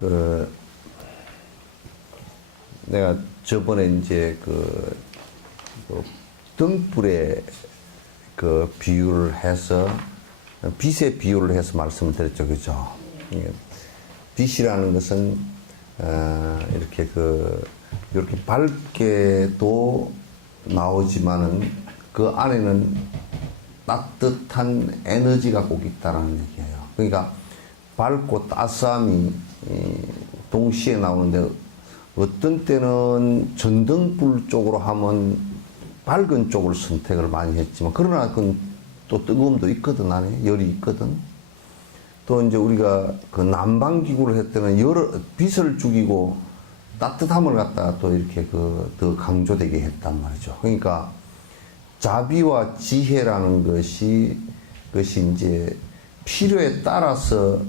그 내가 저번에 이제 그 등불에 그 비유를 해서 빛의 비유를 해서 말씀을 드렸죠, 그죠? 빛이라는 것은 이렇게 이렇게 밝게도 나오지만은 그 안에는 따뜻한 에너지가 꼭 있다라는 얘기예요. 그러니까 밝고 따스함이 동시에 나오는데 어떤 때는 전등불 쪽으로 하면 밝은 쪽을 선택을 많이 했지만 그러나 그건 또 뜨거움도 있거든, 안에 열이 있거든. 또 이제 우리가 그 난방기구를 할 때는 빛을 죽이고 따뜻함을 갖다가 또 이렇게 더 강조되게 했단 말이죠. 그러니까 자비와 지혜라는 것이 이제 필요에 따라서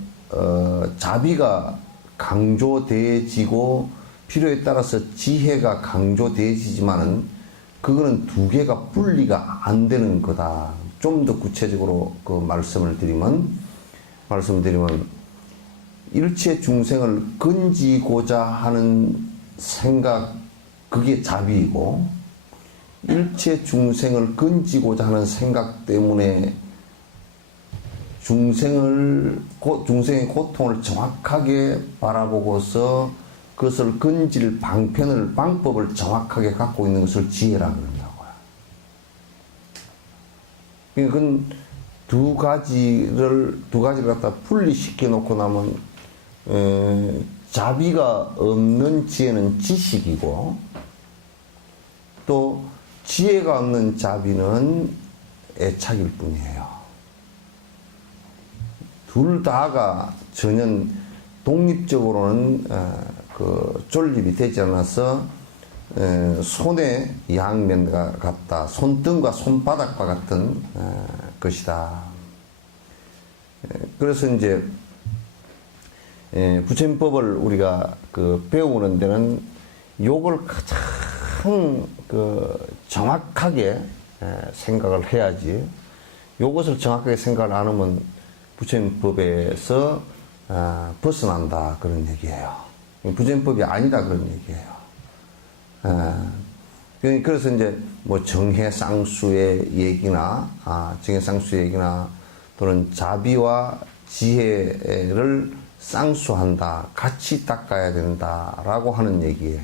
자비가 강조되어지고 필요에 따라서 지혜가 강조되어지지만은 그거는 두 개가 분리가 안 되는 거다. 좀 더 구체적으로 그 말씀드리면 일체 중생을 건지고자 하는 생각, 그게 자비이고, 일체 중생을 건지고자 하는 생각 때문에 중생의 고통을 정확하게 바라보고서 그것을 건질 방법을 정확하게 갖고 있는 것을 지혜라고 그런다고요. 그건 두 가지를 갖다 분리시켜 놓고 나면, 자비가 없는 지혜는 지식이고, 또 지혜가 없는 자비는 애착일 뿐이에요. 둘 다가 전혀 독립적으로는 존립이 되지 않아서 손의 양면과 같다. 손등과 손바닥과 같은 것이다. 그래서 이제 부처님법을 우리가 배우는 데는 요걸 가장 정확하게 생각을 해야지. 요것을 정확하게 생각을 안 하면 부처님법에서 벗어난다 그런 얘기예요. 부처님법이 아니다 그런 얘기예요. 그래서 이제 뭐 정해쌍수의 얘기나 또는 자비와 지혜를 쌍수한다, 같이 닦아야 된다라고 하는 얘기예요.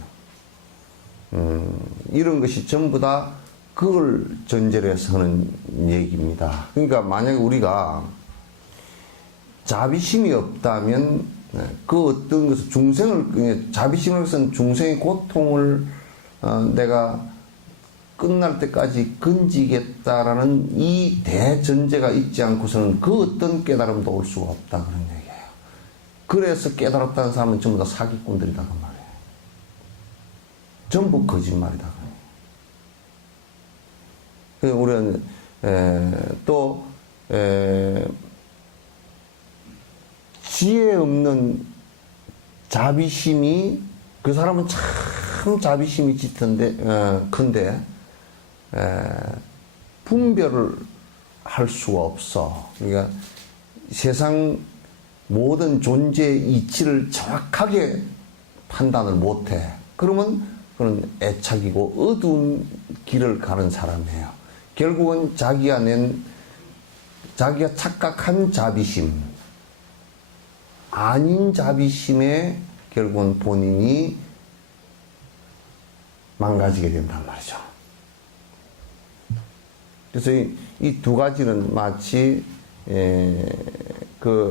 이런 것이 전부 다 그걸 전제로 해서 하는 얘기입니다. 그러니까 만약에 우리가 자비심이 없다면 그 어떤 것을 자비심을 것은 중생의 고통을 내가 끝날 때까지 건지겠다라는 이 대전제가 있지 않고서는 그 어떤 깨달음도 올 수가 없다 그런 얘기예요. 그래서 깨달았다는 사람은 전부 다 사기꾼들이다 그 말이에요. 전부 거짓말이다 그래요. 우리는 또 지혜 없는 자비심이 그 사람은 참 자비심이 짙은데 큰데 분별을 할 수가 없어. 그러니까 세상 모든 존재의 이치를 정확하게 판단을 못해. 그러면 그런 애착이고 어두운 길을 가는 사람이에요. 결국은 자기가 착각한 자비심, 아닌 자비심에 결국은 본인이 망가지게 된단 말이죠. 그래서 이 두 가지는 마치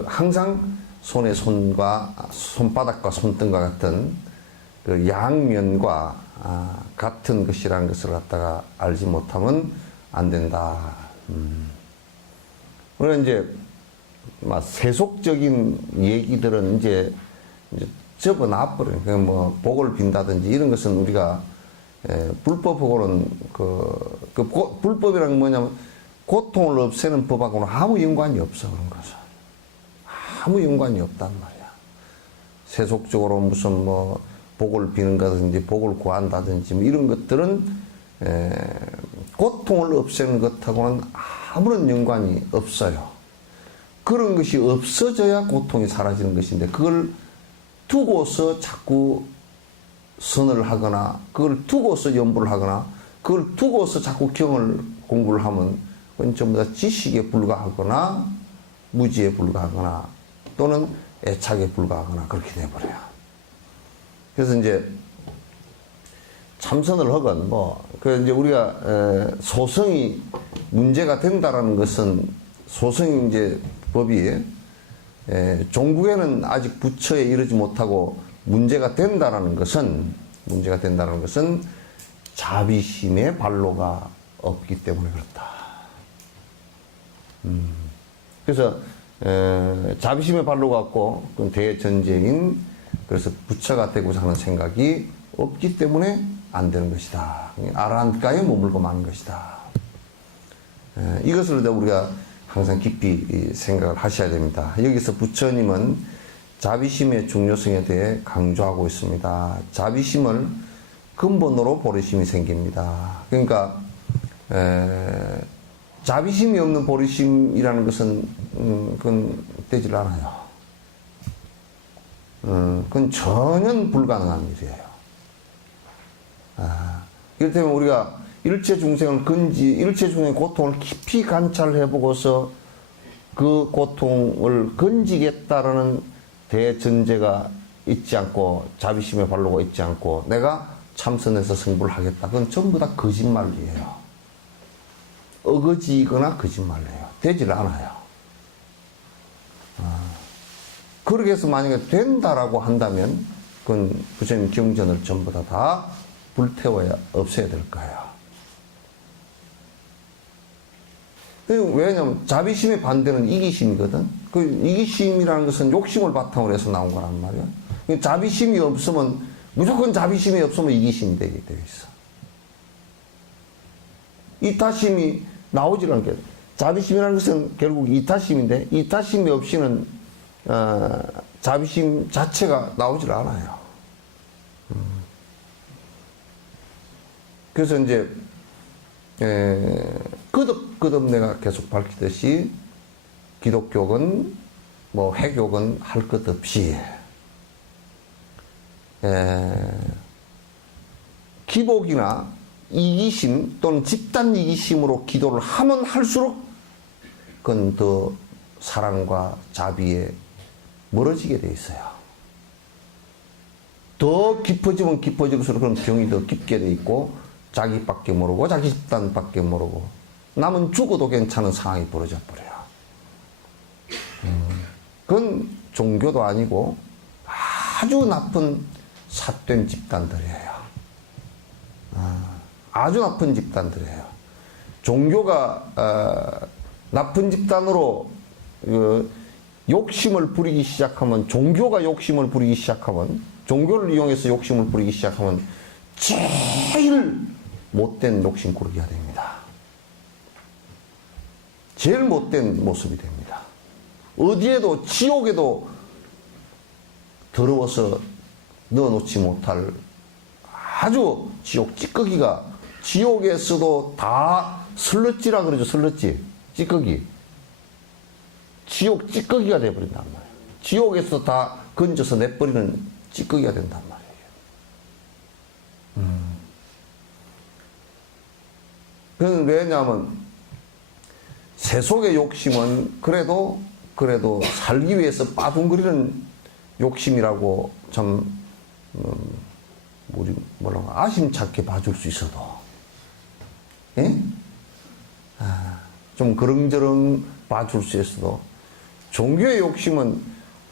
항상 손의 손바닥과 손등과 같은 그 양면과 같은 것이라는 것을 갖다가 알지 못하면 안 된다. 우리가 이제 세속적인 얘기들은 이제 접어놔버려요. 그냥 뭐 복을 빈다든지 이런 것은 우리가 불법하고는 불법이란 게 뭐냐면 고통을 없애는 법하고는 아무 연관이 없어 그런 것은. 아무 연관이 없단 말이야. 세속적으로 무슨 뭐 복을 비는 거든지 복을 구한다든지 뭐 이런 것들은 고통을 없애는 것하고는 아무런 연관이 없어요. 그런 것이 없어져야 고통이 사라지는 것인데 그걸 두고서 자꾸 선을 하거나 그걸 두고서 연구를 하거나 그걸 두고서 자꾸 경을 공부를 하면 그건 전부 다 지식에 불과하거나 무지에 불과하거나 또는 애착에 불과하거나 그렇게 돼버려요. 그래서 이제 참선을 하건 그래서 이제 우리가 소성이 문제가 된다라는 것은 소성이 이제 법이 종국에는 아직 부처에 이르지 못하고 문제가 된다라는 것은 자비심의 발로가 없기 때문에 그렇다. 그래서 자비심의 발로가 없고 그건 대전제인 그래서 부처가 되고자 하는 생각이 없기 때문에 안 되는 것이다. 아라한가에 머물고 마는 것이다. 이것을 우리가 항상 깊이 생각을 하셔야 됩니다. 여기서 부처님은 자비심의 중요성에 대해 강조하고 있습니다. 자비심을 근본으로 보리심이 생깁니다. 그러니까 자비심이 없는 보리심이라는 것은 그건 되질 않아요. 그건 전혀 불가능한 일이에요. 그렇기 때문에 우리가 일체 중생의 고통을 깊이 관찰해보고서 그 고통을 건지겠다라는 대전제가 있지 않고 자비심의 발로가 있지 않고 내가 참선해서 승부를 하겠다. 그건 전부 다 거짓말이에요. 어거지거나 거짓말이에요. 되질 않아요. 그렇게 해서 만약에 된다라고 한다면 그건 부처님 경전을 전부 다 불태워야 없애야 될 거예요. 왜냐하면 자비심의 반대는 이기심이거든. 그 이기심이라는 것은 욕심을 바탕으로 해서 나온 거란 말이야. 자비심이 없으면 무조건 자비심이 없으면 이기심이 되게 되어 있어. 이타심이 나오질 않게. 자비심이라는 것은 결국 이타심인데 이타심이 없이는 자비심 자체가 나오질 않아요. 그래서 이제 거듭 내가 계속 밝히듯이 기독교건 회교건 할 것 없이 기복이나 이기심 또는 집단 이기심으로 기도를 하면 할수록 그건 더 사랑과 자비에 멀어지게 돼 있어요. 더 깊어지면 깊어질수록 그런 병이 더 깊게 돼 있고 자기밖에 모르고 자기 집단밖에 모르고 남은 죽어도 괜찮은 상황이 벌어져 버려요. 그건 종교도 아니고 아주 나쁜 삿된 집단들이에요. 아주 나쁜 집단들이에요. 종교가 나쁜 집단으로 욕심을 부리기 시작하면 종교가 욕심을 부리기 시작하면 종교를 이용해서 욕심을 부리기 시작하면 제일 못된 욕심꾸러기가 됩니다. 제일 못된 모습이 됩니다. 어디에도 지옥에도 더러워서 넣어놓지 못할 아주 지옥 찌꺼기가 지옥에서도 다 슬러지라 그러죠. 슬러지 찌꺼기 지옥 찌꺼기가 되어버린단 말이에요. 지옥에서 다 건져서 내버리는 찌꺼기가 된단 말이에요. 그건 왜냐하면 세속의 욕심은 그래도 살기 위해서 빠둥거리는 욕심이라고 참 뭐라고 아심찮게 봐줄 수 있어도 예? 좀 그릉저릉 봐줄 수 있어도 종교의 욕심은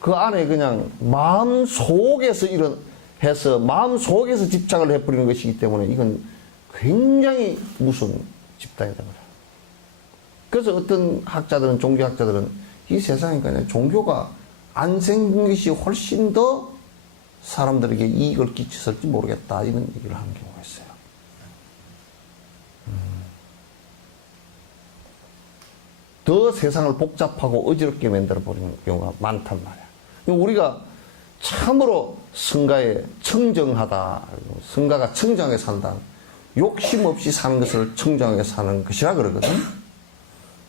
그 안에 그냥 마음 속에서 해서 마음 속에서 집착을 해버리는 것이기 때문에 이건 굉장히 무서운 집단이다 그래요. 그래서 어떤 학자들은 종교학자들은 이 세상에 그냥 종교가 안 생긴 것이 훨씬 더 사람들에게 이익을 끼쳤을지 모르겠다 이런 얘기를 하는 경우가 있어요. 더 세상을 복잡하고 어지럽게 만들어버리는 경우가 많단 말이야. 우리가 참으로 성가에 청정하다, 성가가 청정하게 산다, 욕심 없이 사는 것을 청정하게 사는 것이라 그러거든.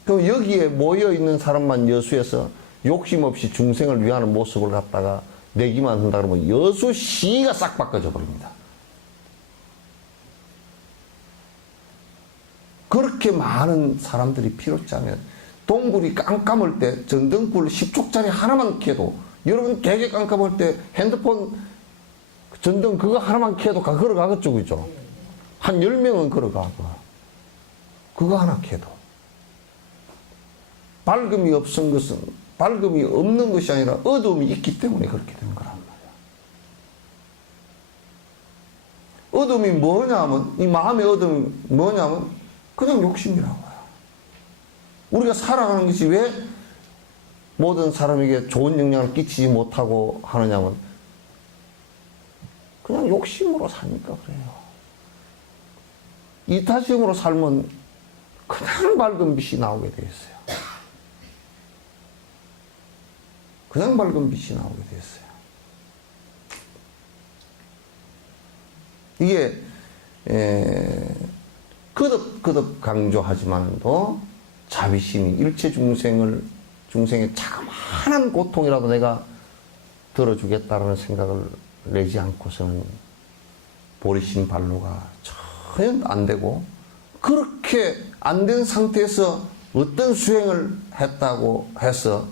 그럼 여기에 모여있는 사람만 여수해서 욕심 없이 중생을 위하는 모습을 갖다가 내기만 한다 그러면 여수시가 싹 바꿔져 버립니다. 그렇게 많은 사람들이 필요치 않으면 동굴이 깜깜할 때 전등불 10촉짜리 하나만 켜도 여러분 되게 깜깜할 때 핸드폰 전등 그거 하나만 켜도 걸어가겠죠, 그죠? 한 10명은 걸어가고 그거 하나 켜도 밝음이 없는 것이 아니라 어두움이 있기 때문에 그렇게 되는 거란 말이야. 어둠이 뭐냐면, 이 마음의 어둠이 뭐냐면 그냥 욕심이라고요. 우리가 살아가는 것이 왜 모든 사람에게 좋은 영향을 끼치지 못하고 하느냐면 그냥 욕심으로 사니까 그래요. 이타심으로 살면 그냥 밝은 빛이 나오게 돼 있어요. 그냥 밝은 빛이 나오게 돼 있어요. 이게 거듭 강조하지만도 자비심이 일체 중생의 자그마한 고통이라도 내가 들어주겠다라는 생각을 내지 않고서는 보리심 발로가 전혀 안 되고, 그렇게 안 된 상태에서 어떤 수행을 했다고 해서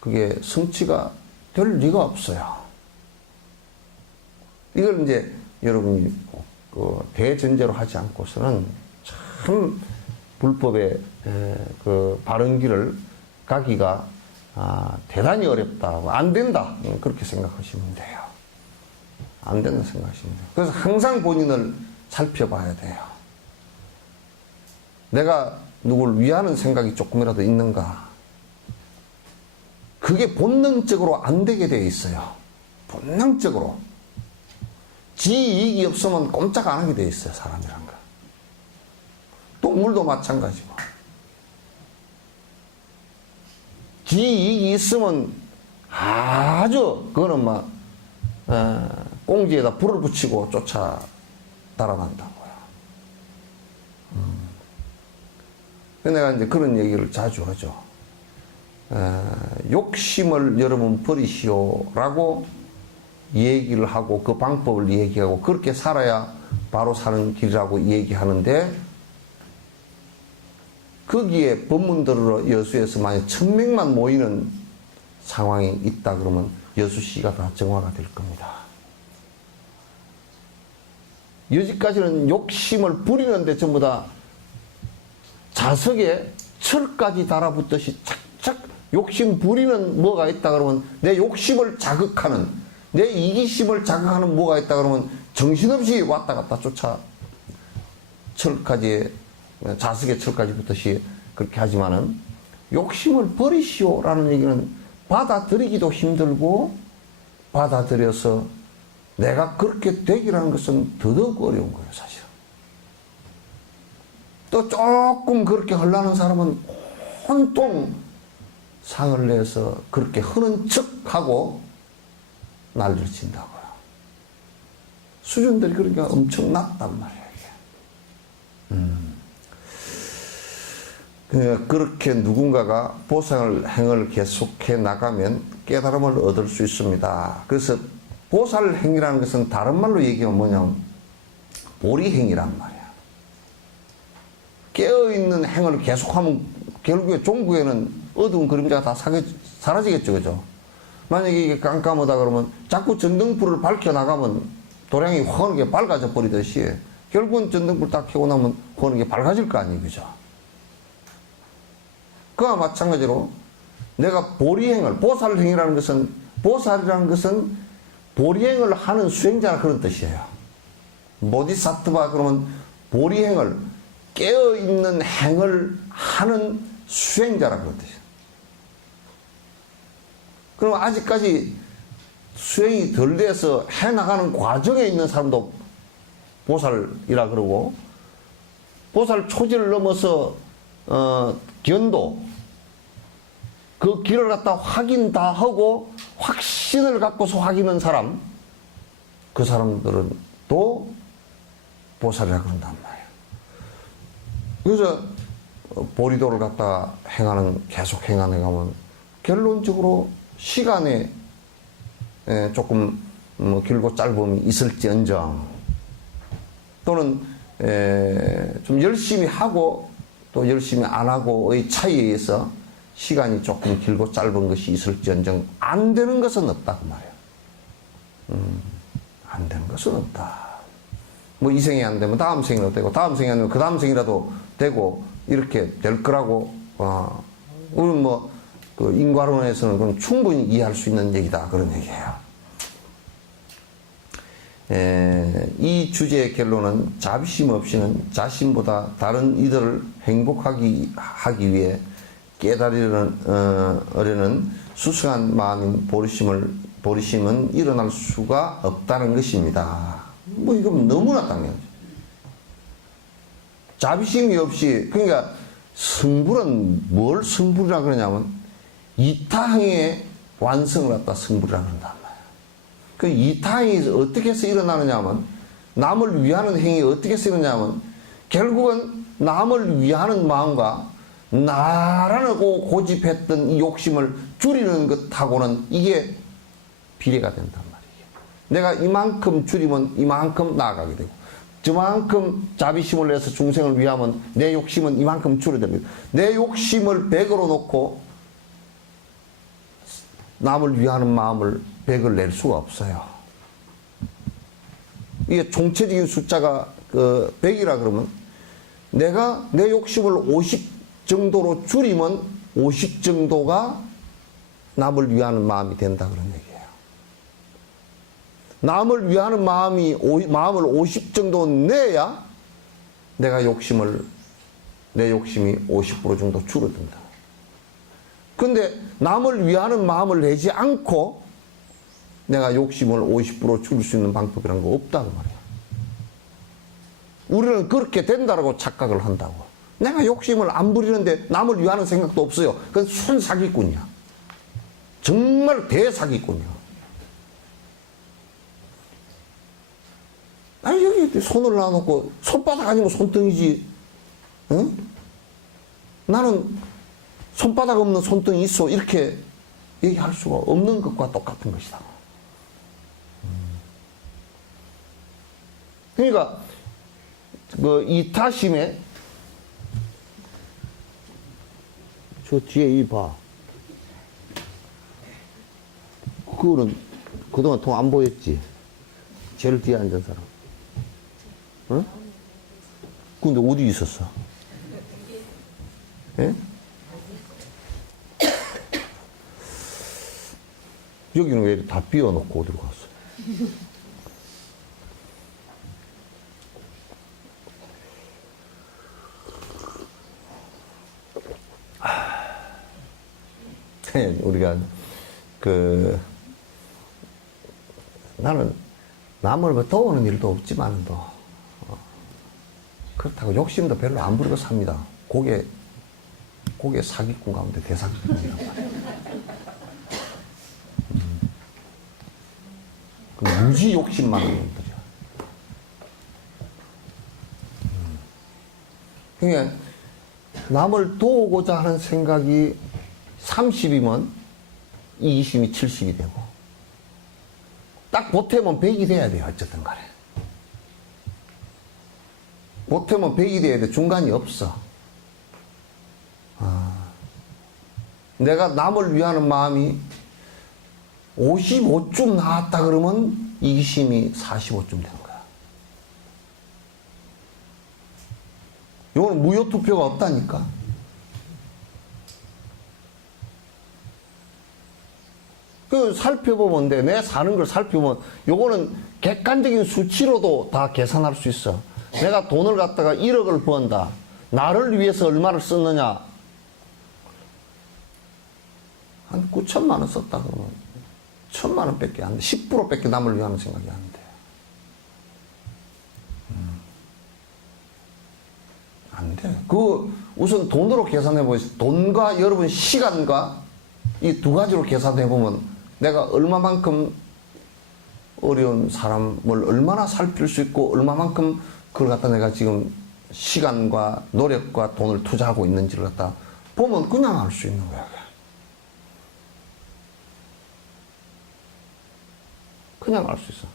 그게 성취가 될 리가 없어요. 이걸 이제 여러분이 대전제로 하지 않고서는 참 불법의 그 바른 길을 가기가 대단히 어렵다. 안 된다. 그렇게 생각하시면 돼요. 안 된다 생각하시면 돼요. 그래서 항상 본인을 살펴봐야 돼요. 내가 누구를 위하는 생각이 조금이라도 있는가? 그게 본능적으로 안 되게 되어 있어요. 본능적으로. 지 이익이 없으면 꼼짝 안 하게 되어 있어요, 사람이란 거. 동물도 마찬가지고. 지 이익이 있으면 아주, 그거는 막, 꽁지에다 불을 붙이고 쫓아 달아난다고요. 내가 이제 그런 얘기를 자주 하죠. 욕심을 여러분 버리시오라고 얘기를 하고 그 방법을 얘기하고 그렇게 살아야 바로 사는 길이라고 얘기하는데, 거기에 법문들으로 여수에서 만약 1000명만 모이는 상황이 있다 그러면 여수시가 다 정화가 될 겁니다. 여기까지는 욕심을 부리는데 전부 다 자석에 철까지 달아붙듯이 착착 욕심 부리는 뭐가 있다 그러면, 내 욕심을 자극하는, 내 이기심을 자극하는 뭐가 있다 그러면 정신없이 왔다 갔다 쫓아 철까지, 자석에 철까지 붙듯이 그렇게 하지만은, 욕심을 버리시오라는 얘기는 받아들이기도 힘들고, 받아들여서 내가 그렇게 되기라는 것은 더더욱 어려운 거예요, 사실. 또 조금 그렇게 하려는 사람은 온통 상을 내서 그렇게 하는 척하고 난리를 친다고요. 수준들이 그러니까 엄청 낮단 말이에요, 이게. 그렇게 누군가가 보살 행을 계속해 나가면 깨달음을 얻을 수 있습니다. 그래서 보살 행이라는 것은 다른 말로 얘기하면 뭐냐면 보리행이란 말이야. 깨어있는 행을 계속하면 결국에 종구에는 어두운 그림자가 다 사라지겠죠, 그죠? 만약에 이게 깜깜하다 그러면 자꾸 전등불을 밝혀나가면 도량이 환하게 밝아져 버리듯이 결국은 전등불 딱 켜고 나면 환하게 밝아질 거 아니에요, 그죠? 그와 마찬가지로 내가 보리행을, 보살행이라는 것은, 보살이라는 것은 보리행을 하는 수행자라 그런 뜻이에요. 보디사트바 그러면 보리행을, 깨어있는 행을 하는 수행자라 그런 뜻이에요. 그럼 아직까지 수행이 덜 돼서 해나가는 과정에 있는 사람도 보살이라 그러고, 보살 초지를 넘어서 견도, 그 길을 갖다 확인 다 하고 확신을 갖고서 확인한 사람, 그 사람들은 또 보살이라 그런단 말이에요. 그래서 보리도를 갖다 행하는, 계속 행하는 가면 결론적으로 시간에 조금 길고 짧음이 있을지언정, 또는 좀 열심히 하고 또 열심히 안 하고의 차이에 의해서 시간이 조금 길고 짧은 것이 있을지언정 안 되는 것은 없다 그 말이에요. 안 되는 것은 없다. 뭐 이 생이 안 되면 다음 생이라도 되고, 다음 생이 안 되면 그 다음 생이라도 되고, 이렇게 될 거라고 우리는 그 인과론에서는 그건 충분히 이해할 수 있는 얘기다 그런 얘기예요. 이 주제의 결론은 자비심 없이는 자신보다 다른 이들을 행복하기 위해 깨달으려는 수승한 마음인 보리심은 일어날 수가 없다는 것입니다. 뭐 이건 너무나 당연하죠. 자비심이 없이, 그러니까 성불은 뭘 성불이라 그러냐면 이타항의 완성을 갖다 성불이라 그런단 말이에요. 그 이타항이 어떻게 해서 일어나느냐 하면, 남을 위하는 행위 어떻게 해서 일어나냐면 결국은 남을 위하는 마음과 나라고 고집했던 이 욕심을 줄이는 것하고는 이게 비례가 된단 말이에요. 내가 이만큼 줄이면 이만큼 나아가게 되고, 저만큼 자비심을 내서 중생을 위하면 내 욕심은 이만큼 줄어듭니다. 내 욕심을 100으로 놓고 남을 위하는 마음을 100을 낼 수가 없어요. 이게 총체적인 숫자가 100이라 그러면 내가 내 욕심을 50 정도로 줄이면 50 정도가 남을 위하는 마음이 된다 그런 얘기예요. 남을 위하는 마음을 50 정도 내야 내 욕심이 50% 정도 줄어든다. 근데 남을 위하는 마음을 내지 않고 내가 욕심을 50% 줄일 수 있는 방법이란 거 없다고 말이야. 우리는 그렇게 된다라고 착각을 한다고. 내가 욕심을 안 부리는데 남을 위하는 생각도 없어요. 그건 순사기꾼이야. 정말 대사기꾼이야. 아니, 여기 손을 놔놓고, 손바닥 아니면 손등이지, 응? 나는 손바닥 없는 손등이 있어. 이렇게 얘기할 수가 없는 것과 똑같은 것이다. 그러니까, 이타심에, 저 뒤에 이 봐. 그거는 그동안 통 안 보였지? 제일 뒤에 앉은 사람. 응? 근데 어디 있었어? 예? 여기는 왜 다 비워놓고 어디로 갔어? 우리가 나는 남을 도우는 일도 없지만도 그렇다고 욕심도 별로 안 부리고 삽니다. 그게 사기꾼 가운데 대사기꾼이란 말이에요. 무지 욕심 많은 놈들이야. 그러니까 남을 도우고자 하는 생각이 30이면 이기심이 70이 되고, 딱 보태면 100이 돼야 돼요. 어쨌든 간에. 보태면 100이 돼야 돼. 중간이 없어. 내가 남을 위하는 마음이 55쯤 나왔다 그러면 이기심이 45쯤 되는 거야. 이거는 무효투표가 없다니까. 그 살펴보면 돼. 내 사는 걸 살펴보면 요거는 객관적인 수치로도 다 계산할 수 있어. 내가 돈을 갖다가 1억을 번다. 나를 위해서 얼마를 썼느냐? 한 9천만 원 썼다 그러면 1,000만 원 밖에 안 돼. 10% 밖에 남을 위하는 생각이 안 돼. 안 돼. 우선 돈으로 계산해 보세요. 돈과 여러분 시간과 이 두 가지로 계산해 보면 내가 얼마만큼 어려운 사람을 얼마나 살필 수 있고 얼마만큼 그걸 갖다 내가 지금 시간과 노력과 돈을 투자하고 있는지를 갖다 보면 그냥 알 수 있는 거야. 그냥 알 수 있어.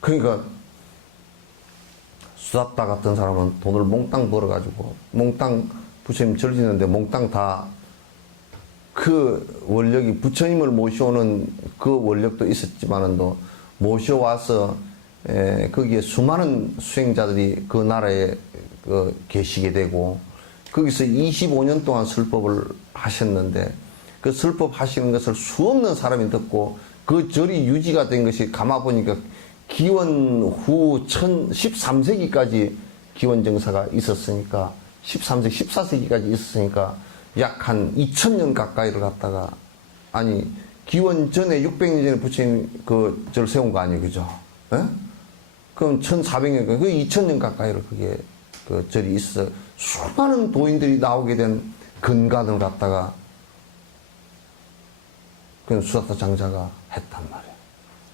그러니까 수다따 같은 사람은 돈을 몽땅 벌어가지고 몽땅 부처님 절지는데 몽땅 다 그 원력이 부처님을 모셔오는 그 원력도 있었지만은도 모셔와서 거기에 수많은 수행자들이 그 나라에 계시게 되고 거기서 25년 동안 설법을 하셨는데 그 설법 하시는 것을 수없는 사람이 듣고 그 절이 유지가 된 것이 가만 보니까 기원 후 13세기까지 기원 정사가 있었으니까 13세기, 14세기까지 있었으니까 약 한 2000년 가까이를 갖다가 아니 기원 전에 600년 전에 부처님 그 절 세운 거 아니에요, 그죠? 예? 그럼 1400년, 그 2000년 가까이를 그게 그 절이 있어 수많은 도인들이 나오게 된 근간을 갖다가 그 수다타 장자가 했단 말이에요.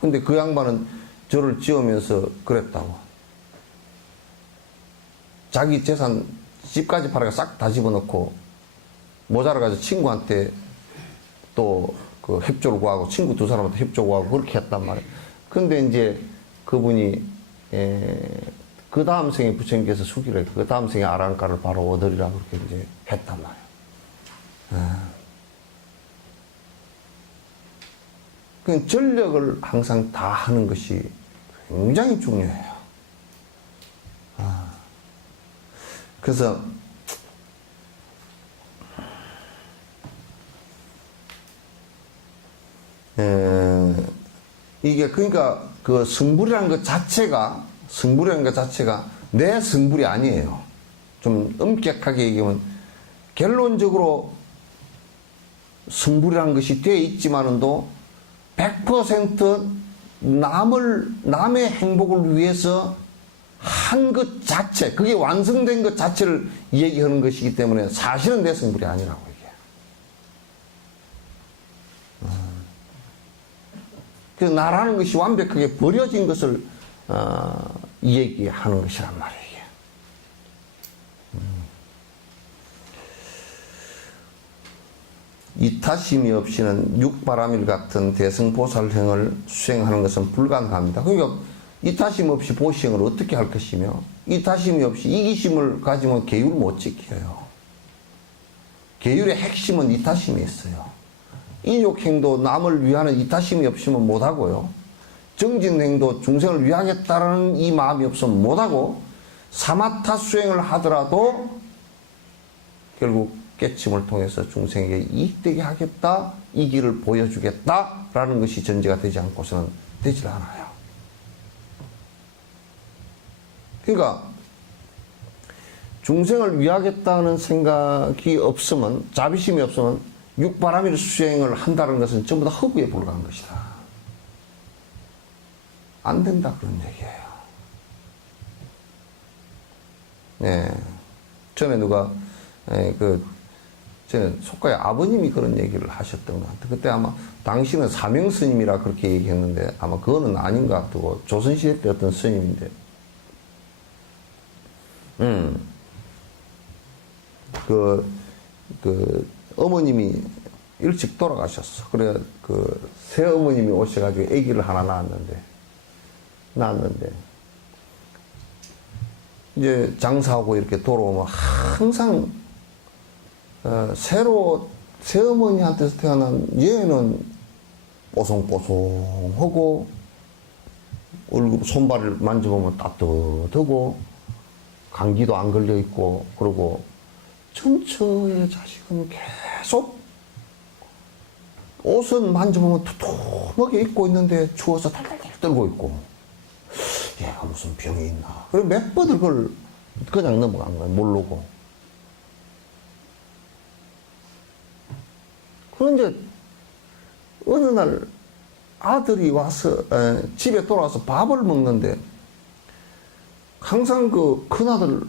근데 그 양반은 절을 지으면서 그랬다고. 자기 재산 집까지 팔아가 싹 다 집어넣고 모자라가지고 친구한테 또 그 협조를 구하고 친구 두 사람한테 협조 구하고 그렇게 했단 말이에요. 근데 이제 그분이 그 다음 생에 부처님께서 수기를 그 다음 생에 아랑가를 바로 얻으리라 그렇게 이제 했단 말이에요. 그 전력을 항상 다 하는 것이 굉장히 중요해요. 그래서 이게 그러니까 그 성불이라는 것 자체가 내 성불이 아니에요. 좀 엄격하게 얘기하면 결론적으로 성불이라는 것이 되어 있지만은도 100% 남의 행복을 위해서 한 것 자체, 그게 완성된 것 자체를 얘기하는 것이기 때문에 사실은 내 성불이 아니라고 이게. 그래서 나라는 것이 완벽하게 버려진 것을 얘기하는 것이란 말이에요. 이타심이 없이는 육바라밀 같은 대승보살행을 수행하는 것은 불가능합니다. 그러니까 이타심 없이 보시행을 어떻게 할 것이며 이타심이 없이 이기심을 가지면 계율을 못 지켜요. 계율의 핵심은 이타심이 있어요. 인욕행도 남을 위하는 이타심이 없으면 못하고요. 정진행도 중생을 위하겠다는 이 마음이 없으면 못하고 사마타 수행을 하더라도 결국 깨침을 통해서 중생에게 이익되게 하겠다, 이 길을 보여주겠다라는 것이 전제가 되지 않고서는 되질 않아요. 그러니까 중생을 위하겠다는 생각이 없으면, 자비심이 없으면 육바라밀 수행을 한다는 것은 전부 다 허구에 불과한 것이다. 안 된다 그런 얘기예요. 네. 전에 누가 저는 속가의 아버님이 그런 얘기를 하셨던 것 같아요. 그때 아마 당신은 사명스님이라 그렇게 얘기했는데 아마 그거는 아닌 것 같고 조선시대 때 어떤 스님인데 어머님이 일찍 돌아가셨어. 그래 새어머님이 오셔가지고 아기를 하나 낳았는데 이제 장사하고 이렇게 돌아오면 항상 새어머니한테서 태어난 얘는 뽀송뽀송하고 얼굴 손발을 만져보면 따뜻하고 감기도 안 걸려있고 그러고 전처의 자식은 계속 옷은 만져보면 두툼하게 입고 있는데 추워서 달달달 떨고 있고 얘가 무슨 병이 있나. 그래 몇 번을 그걸 그냥 넘어간 거야. 모르고. 그런데 어느 날 아들이 와서 집에 돌아와서 밥을 먹는데 항상 그 큰아들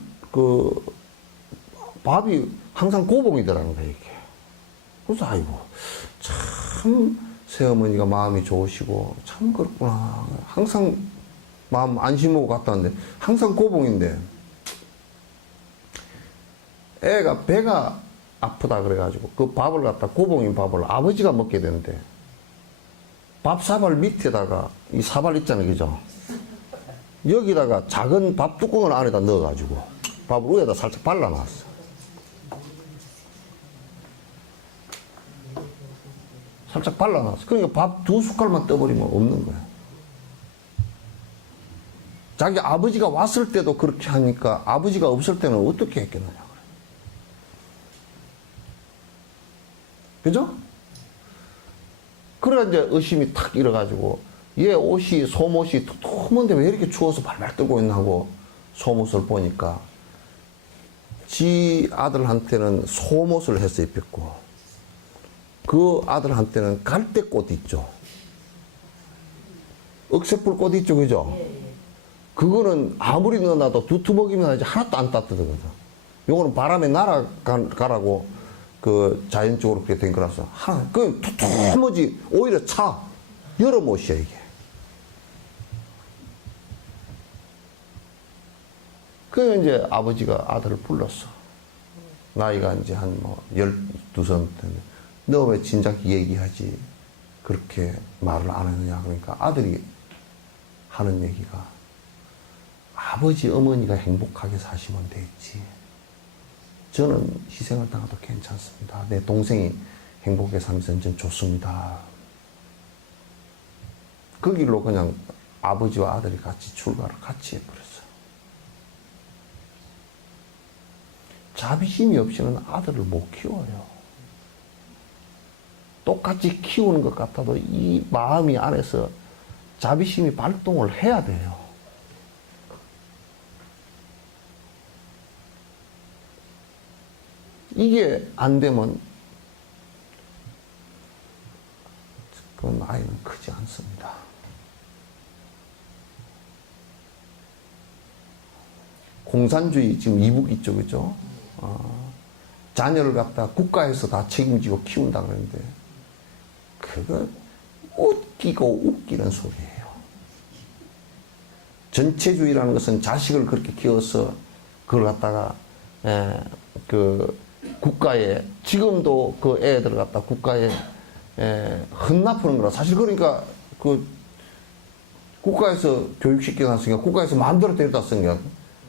밥이 항상 고봉이더라는 거야 이게. 그래서 아이고 참 새어머니가 마음이 좋으시고 참 그렇구나. 항상 마음 안심하고 갔다 왔는데 항상 고봉인데 애가 배가 아프다 그래가지고 그 밥을 갖다 고봉인 밥을 아버지가 먹게 되는데 밥 사발 밑에다가 이 사발 있잖아요, 그죠? 여기다가 작은 밥 뚜껑을 안에다 넣어가지고 밥을 위에다 살짝 발라놨어. 살짝 발라놨어. 그러니까 밥 2숟갈만 떠버리면 없는 거야. 자기 아버지가 왔을 때도 그렇게 하니까 아버지가 없을 때는 어떻게 했겠느냐. 그죠? 그래 이제 의심이 탁 일어가지고 얘 옷이 속옷이 두툼한데 왜 이렇게 추워서 발발 떨고 있나 하고 속옷을 보니까 지 아들한테는 속옷을 해서 입혔고 그 아들한테는 갈대꽃 있죠. 억새불꽃 있죠, 그죠? 그거는 아무리 넣어놔도 두투먹이면 이제 하나도 안 따뜻하거든. 요거는 바람에 날아가라고 그 자연적으로 그렇게 된 거라서 그 두툼하지 오히려 차 여름 옷이야 이게. 그 이제 아버지가 아들을 불렀어. 나이가 이제 한 뭐 12살 때인데 너 왜 진작 얘기하지 그렇게 말을 안 했느냐. 그러니까 아들이 하는 얘기가 아버지 어머니가 행복하게 사시면 됐지. 저는 희생을 당해도 괜찮습니다. 내 동생이 행복하게 살면서 전 좋습니다. 그 길로 그냥 아버지와 아들이 같이 출가를 같이 해버렸어. 자비심이 없이는 아들을 못 키워요. 똑같이 키우는 것 같아도 이 마음이 안에서 자비심이 발동을 해야 돼요. 이게 안 되면 그 아이는 크지 않습니다. 공산주의 지금 이북 있죠, 그죠? 자녀를 갖다 국가에서 다 책임지고 키운다 그러는데 그거 웃기고 웃기는 소리예요. 전체주의라는 것은 자식을 그렇게 키워서 그걸 갖다가 그 국가에 지금도 그 애들 갖다 국가에 헌납하는 거라. 사실 그러니까 그 국가에서 교육시켜 놨으니까 국가에서 마음대로 데려다 쓰니까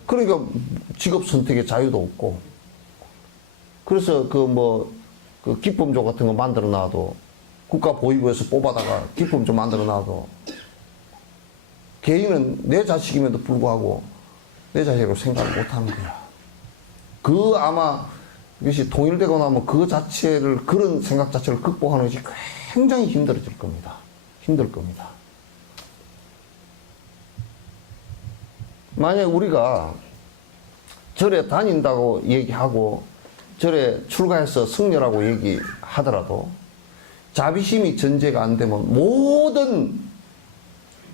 그러니까 직업 선택의 자유도 없고 그래서 그 기쁨조 같은 거 만들어 놔도 국가 보위부에서 뽑아다가 기쁨조 만들어 놔도 개인은 내 자식임에도 불구하고 내 자식으로 생각을 못 하는 거야. 그 아마 이것이 통일되고 나면 그 자체를 그런 생각 자체를 극복하는 것이 굉장히 힘들어질 겁니다. 힘들 겁니다. 만약에 우리가 절에 다닌다고 얘기하고 절에 출가해서 승려라고 얘기하더라도 자비심이 전제가 안 되면 모든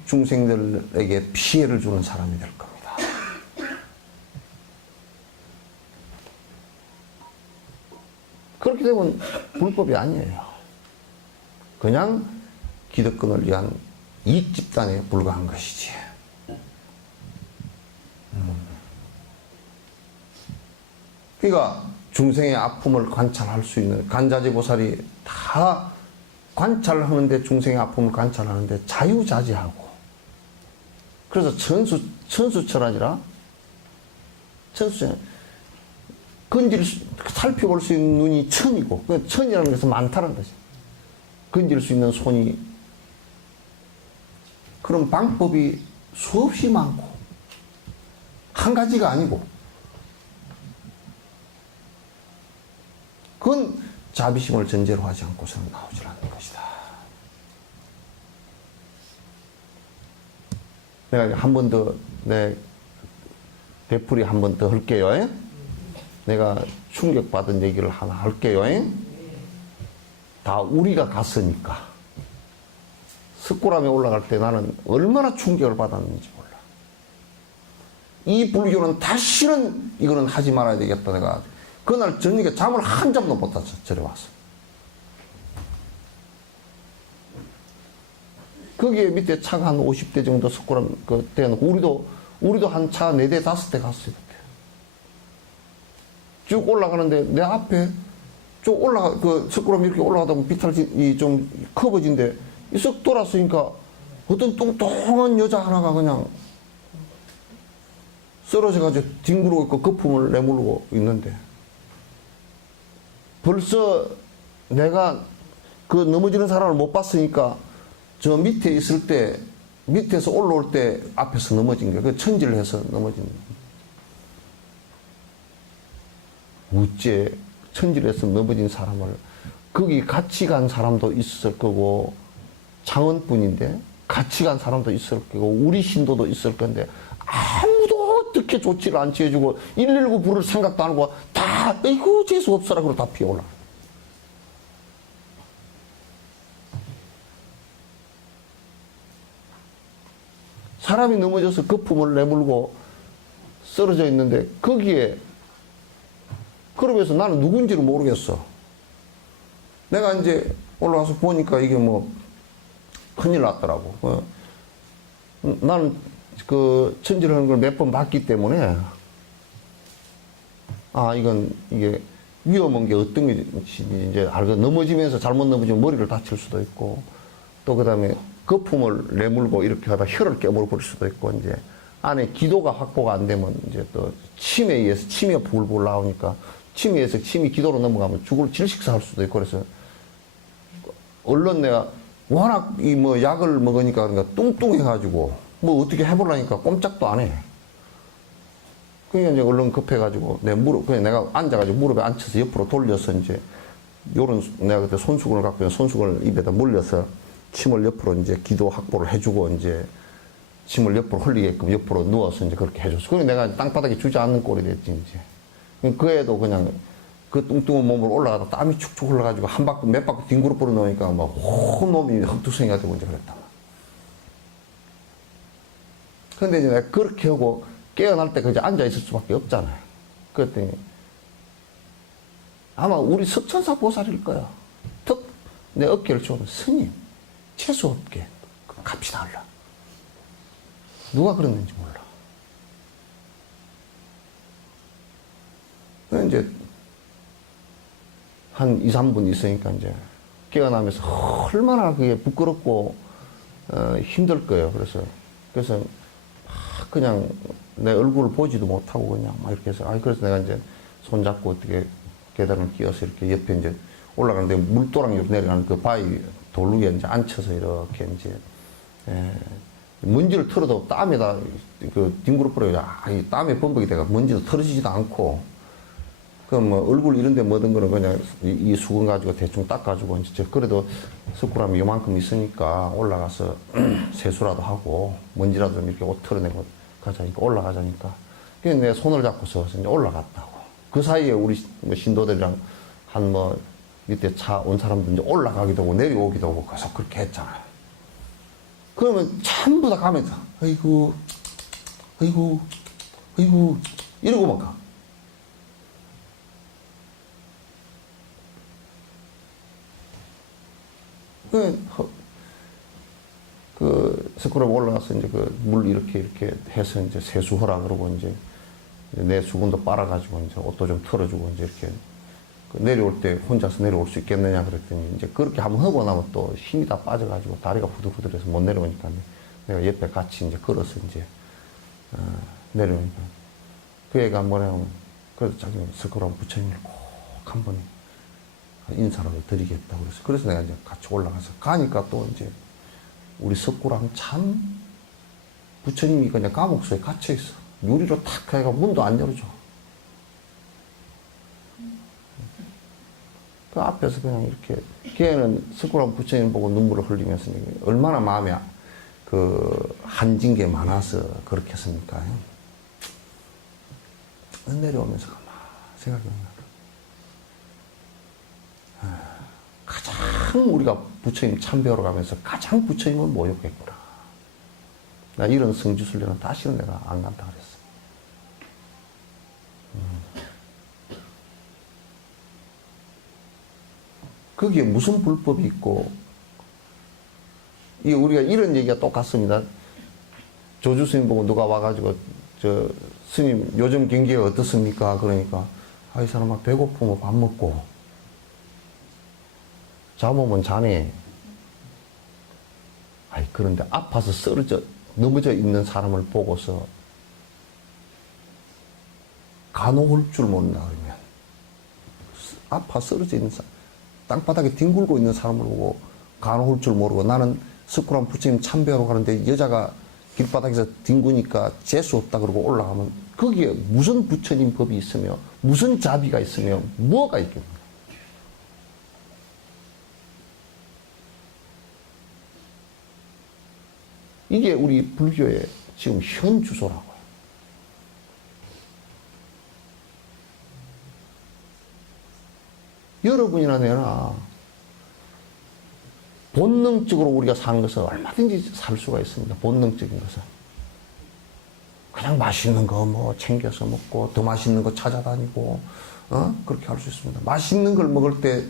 중생들에게 피해를 주는 사람이 될 겁니다. 그렇게 되면 불법이 아니에요. 그냥 기득권을 위한 이익 집단에 불과한 것이지. 그러니까 중생의 아픔을 관찰할 수 있는 간자재보살이 다 관찰하는데 중생의 아픔을 관찰하는데 자유자재하고 그래서 천수철학이라 천수철학 살펴볼 수 있는 눈이 천이고 천이라는 것은 많다는 거죠. 건질 수 있는 손이 그런 방법이 수없이 많고 한 가지가 아니고 그건 자비심을 전제로 하지 않고서는 나오질 않는 것이다. 내가 한 번 더 내 되풀이 한 번 더 할게요. 내가 충격받은 얘기를 하나 할게요. 다 우리가 갔으니까. 석굴암에 올라갈 때 나는 얼마나 충격을 받았는지 몰라. 이 불교는 다시는 이거는 하지 말아야 되겠다. 내가 그날 저녁에 잠을 한 잠도 못 잤어. 절에 와서. 거기에 밑에 차가 한 50대 정도 석굴암 그 대놓고 우리도 한 차 4대 5대 갔어요. 쭉 올라가는데 내 앞에 쭉 그 석굴암 이렇게 올라가다 보면 비탈이 좀 커버진데 이 썩 돌았으니까 어떤 뚱뚱한 여자 하나가 그냥 쓰러져가지고 뒹구르고 있고 거품을 내몰고 있는데 벌써 내가 그 넘어지는 사람을 못 봤으니까 저 밑에 있을 때 밑에서 올라올 때 앞에서 넘어진 거야. 그 천지를 해서 넘어진 거야. 우째 천지를 해서 넘어진 사람을 거기 같이 간 사람도 있을 거고 창원뿐인데 같이 간 사람도 있을 거고 우리 신도도 있을 건데 아무도 어떻게 조치를 안 취해주고 119 부를 생각도 안 하고 다 이거 재수 없어라 그러고 다 피어올라. 사람이 넘어져서 거품을 내물고 쓰러져 있는데 거기에 그러면서 나는 누군지를 모르겠어. 내가 이제 올라가서 보니까 이게 뭐 큰일 났더라고. 나는 그 천지를 하는 걸 몇 번 봤기 때문에 이게 위험한 게 어떤 게 이제 알고 넘어지면서 잘못 넘어지면 머리를 다칠 수도 있고 또 그다음에 거품을 내물고 이렇게 하다 혀를 깨물어 버릴 수도 있고 이제 안에 기도가 확보가 안 되면 이제 또 침에 의해서 침이 불불 나오니까 침에 의해서 침이 기도로 넘어가면 질식사할 수도 있고 그래서 얼른 내가 워낙 이 뭐 약을 먹으니까 그러니까 뚱뚱해가지고 뭐 어떻게 해보려니까 꼼짝도 안 해. 그러니까 이제 얼른 급해가지고 내 무릎 그냥 내가 앉아가지고 무릎에 앉혀서 옆으로 돌려서 이제 요런 내가 그때 손수건을 갖고 있는 손수건을 입에다 물려서 침을 옆으로 이제 기도 확보를 해주고 이제 침을 옆으로 흘리게끔 옆으로 누워서 이제 그렇게 해줬어. 그리고 내가 땅바닥에 주지 않는 꼴이 됐지 이제. 그 애도 그냥 그 뚱뚱한 몸으로 올라가다 땀이 축축 흘러가지고 한 바퀴 몇 바퀴 뒹구르 뿌려 놓으니까 막 온몸이 흙투성이가 되고 이제 그랬단 말이야. 근데 이제 내가 그렇게 하고 깨어날 때 그저 앉아있을 수밖에 없잖아요. 그랬더니 아마 우리 석천사 보살일 거야. 턱 내 어깨를 주면 스님 재수없게 값이 달라. 누가 그랬는지 몰라. 이제 한 2, 3분 있으니까 이제 깨어나면서 얼마나 그게 부끄럽고 힘들 거예요. 그래서 그냥 내 얼굴을 보지도 못하고 그냥 막 이렇게 해서 그래서 내가 이제 손잡고 어떻게 계단을 끼워서 이렇게 옆에 이제 올라가는데 물도랑이 내려가는 그 바위 돌루에 이제 앉혀서 이렇게 이제 먼지를 털어도 땀에다 그 뒹구르 뿌려요. 이 땀에 범벅이 돼가 먼지도 털어지지도 않고 그 뭐 얼굴 이런데 뭐든 거는 그냥 이 수건 가지고 대충 닦아주고 이제 그래도 석굴암이 요만큼 있으니까 올라가서 세수라도 하고 먼지라도 좀 이렇게 옷 털어내고 가자니까 올라가자니까 그래서 내 손을 잡고서 이제 올라갔다고. 그 사이에 우리 신도들이랑 한 뭐 밑에 차 온 사람들 이제 올라가기도 하고 내려오기도 하고 계속 그렇게 했잖아요. 그러면 전부 다 가면서 아이고 이러고만 가. 그 석굴암 올라가서 이제 그 물 이렇게 해서 이제 세수하라 그러고 이제 내 수건도 빨아가지고 이제 옷도 좀 털어주고 이제 이렇게 내려올 때 혼자서 내려올 수 있겠느냐 그랬더니 이제 그렇게 한번 하고 나면 또 힘이 다 빠져가지고 다리가 후들후들해서 못 내려오니까 내가 옆에 같이 이제 걸어서 이제 내려오니까 그 애가 뭐냐면 그래도 자기는 석굴암 부처님을 꼭 한번 인사라도 드리겠다고 그래서 내가 이제 같이 올라가서 가니까 또 이제 우리 석굴암 참 부처님이 그냥 감옥소에 갇혀 있어. 유리로 탁 해가 문도 안 열어줘. 그 앞에서 그냥 이렇게 걔는 석굴암 부처님 보고 눈물을 흘리면서 얼마나 마음에 그 한진 게 많아서 그렇게 했습니까? 내려오면서 가만 생각이 나. 가장 우리가 부처님 참배하러 가면서 가장 부처님을 모욕했구나. 나 이런 성지순례는 다시는 내가 안 간다 그랬어. 거기에 무슨 불법이 있고, 우리가 이런 얘기가 똑같습니다. 조주 스님 보고 누가 와가지고, 스님, 요즘 경기가 어떻습니까? 그러니까, 이 사람아, 배고프면 밥 먹고, 잡으면 자네. 아이, 그런데 아파서 넘어져 있는 사람을 보고서 간호할 줄 모른다 그러면, 아파 쓰러져 있는 사람, 땅바닥에 뒹굴고 있는 사람을 보고 간호할 줄 모르고, 나는 석굴암 부처님 참배하러 가는데 여자가 길바닥에서 뒹구니까 재수 없다 그러고 올라가면 거기에 무슨 부처님 법이 있으며 무슨 자비가 있으며 뭐가 있겠는가. 이게 우리 불교의 지금 현 주소라고요. 여러분이나 내나 본능적으로 우리가 사는 것은 얼마든지 살 수가 있습니다. 본능적인 것은. 그냥 맛있는 거 뭐 챙겨서 먹고 더 맛있는 거 찾아다니고 그렇게 할 수 있습니다. 맛있는 걸 먹을 때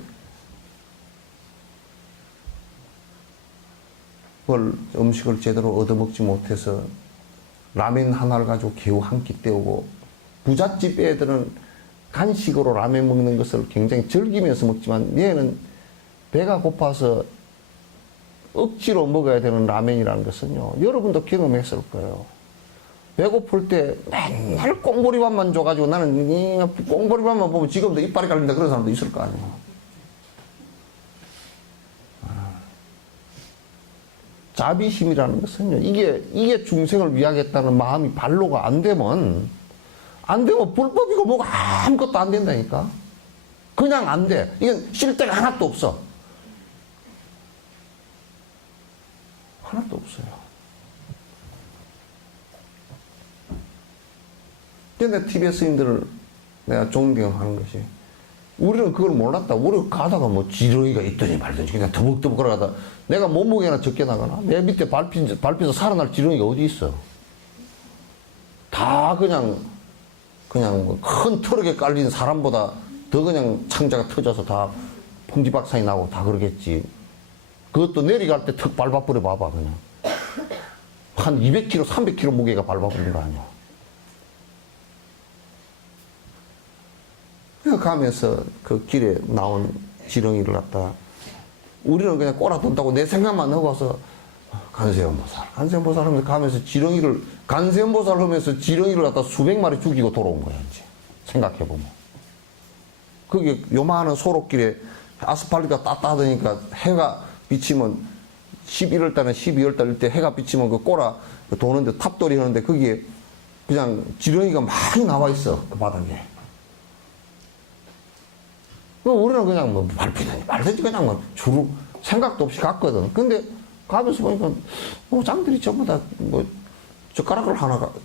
그걸 음식을 제대로 얻어먹지 못해서 라면 하나를 가지고 겨우 한 끼 때우고, 부잣집 애들은 간식으로 라면 먹는 것을 굉장히 즐기면서 먹지만 얘는 배가 고파서 억지로 먹어야 되는 라면이라는 것은요, 여러분도 경험했을 거예요. 배고플 때 맨날 꽁보리밥만 줘가지고 나는 꽁보리밥만 보면 지금도 이빨이 깔린다 그런 사람도 있을 거 아니에요. 자비심이라는 것은요, 이게 중생을 위하겠다는 마음이 발로가 안 되면 불법이고 뭐가 아무것도 안 된다니까. 그냥 안 돼. 이건 쉴 데가 하나도 없어. 하나도 없어요. 근데 TBS 스님들을 내가 존경하는 것이, 우리는 그걸 몰랐다. 우리가 가다가 뭐 지렁이가 있더니 말든지 그냥 더벅더벅 걸어가다 내가 몸무게나 적게 나가나? 내 밑에 밟혀서 살아날 지렁이가 어디 있어? 다 그냥 뭐 큰 트럭에 깔린 사람보다 더 그냥 창자가 터져서 다 풍지박산이 나고 다 그러겠지. 그것도 내려갈 때 턱 밟아버려 봐봐, 그냥. 한 200kg, 300kg 무게가 밟아버린 거 아니야. 가면서 그 길에 나온 지렁이를 갖다 우리는 그냥 꼬라돈다고 내 생각만 하고서 간세음보살 하면서 가면서 간세음보살 하면서 지렁이를 갖다 수백 마리 죽이고 돌아온 거야, 이제. 생각해보면. 그게 요만한 소록길에 아스팔트가 따뜻하니까 해가 비치면 11월달에 12월달 이때 해가 비치면 그 꼬라 도는데 탑돌이 하는데 거기에 그냥 지렁이가 많이 나와 있어, 그 바닥에. 우리는 그냥 뭐 말든지 그냥 뭐 주로 생각도 없이 갔거든. 근데 가면서 보니까 모장들이 전부 다 뭐 젓가락을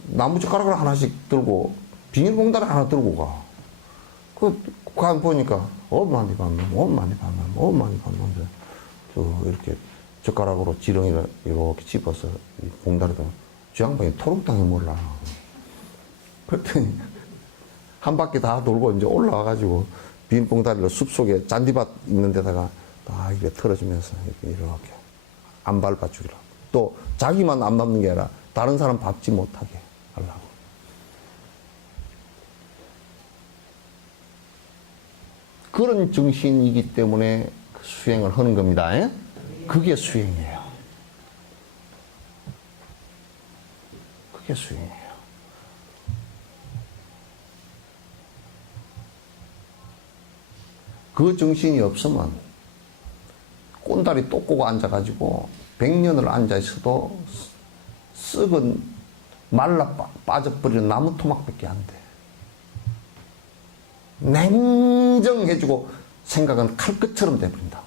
나무 젓가락을 하나씩 들고 비닐봉다를 하나 들고 가. 보니까 많이 가면 이렇게 젓가락으로 지렁이를 이렇게 집어서 봉다리도 저 양반이 토롱땅에 몰라. 그랬더니 한 바퀴 다 돌고 이제 올라와가지고 비닐봉다리를 숲속에 잔디밭 있는 데다가 다 이렇게 털어주면서 이렇게 안 밟아주기로. 또 자기만 안 밟는 게 아니라 다른 사람 밟지 못하게 하려고. 그런 정신이기 때문에 수행을 하는 겁니다. 그게 수행이에요. 그게 수행이에요. 그 정신이 없으면 꼰다리 또 꼬고 앉아가지고 100년을 앉아있어도 썩은 말라 빠져버리는 나무 토막밖에 안 돼. 냉정해지고 생각은 칼끝처럼 돼버린다.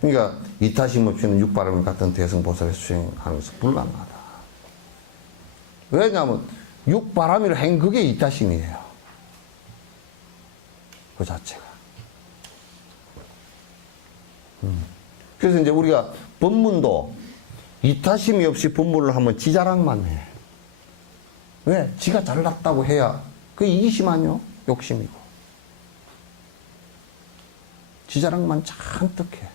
그러니까 이타심 없이는 육바람 같은 대승보살의 수행하는 것은 불가능하다. 왜냐하면 육바람이를 행 그게 이타심이에요. 그 자체가. 그래서 이제 우리가 법문도 이타심이 없이 법문을 하면 지자랑만 해. 왜? 지가 잘났다고 해야 그게 이기심 아니요? 욕심이고. 지자랑만 잔뜩 해.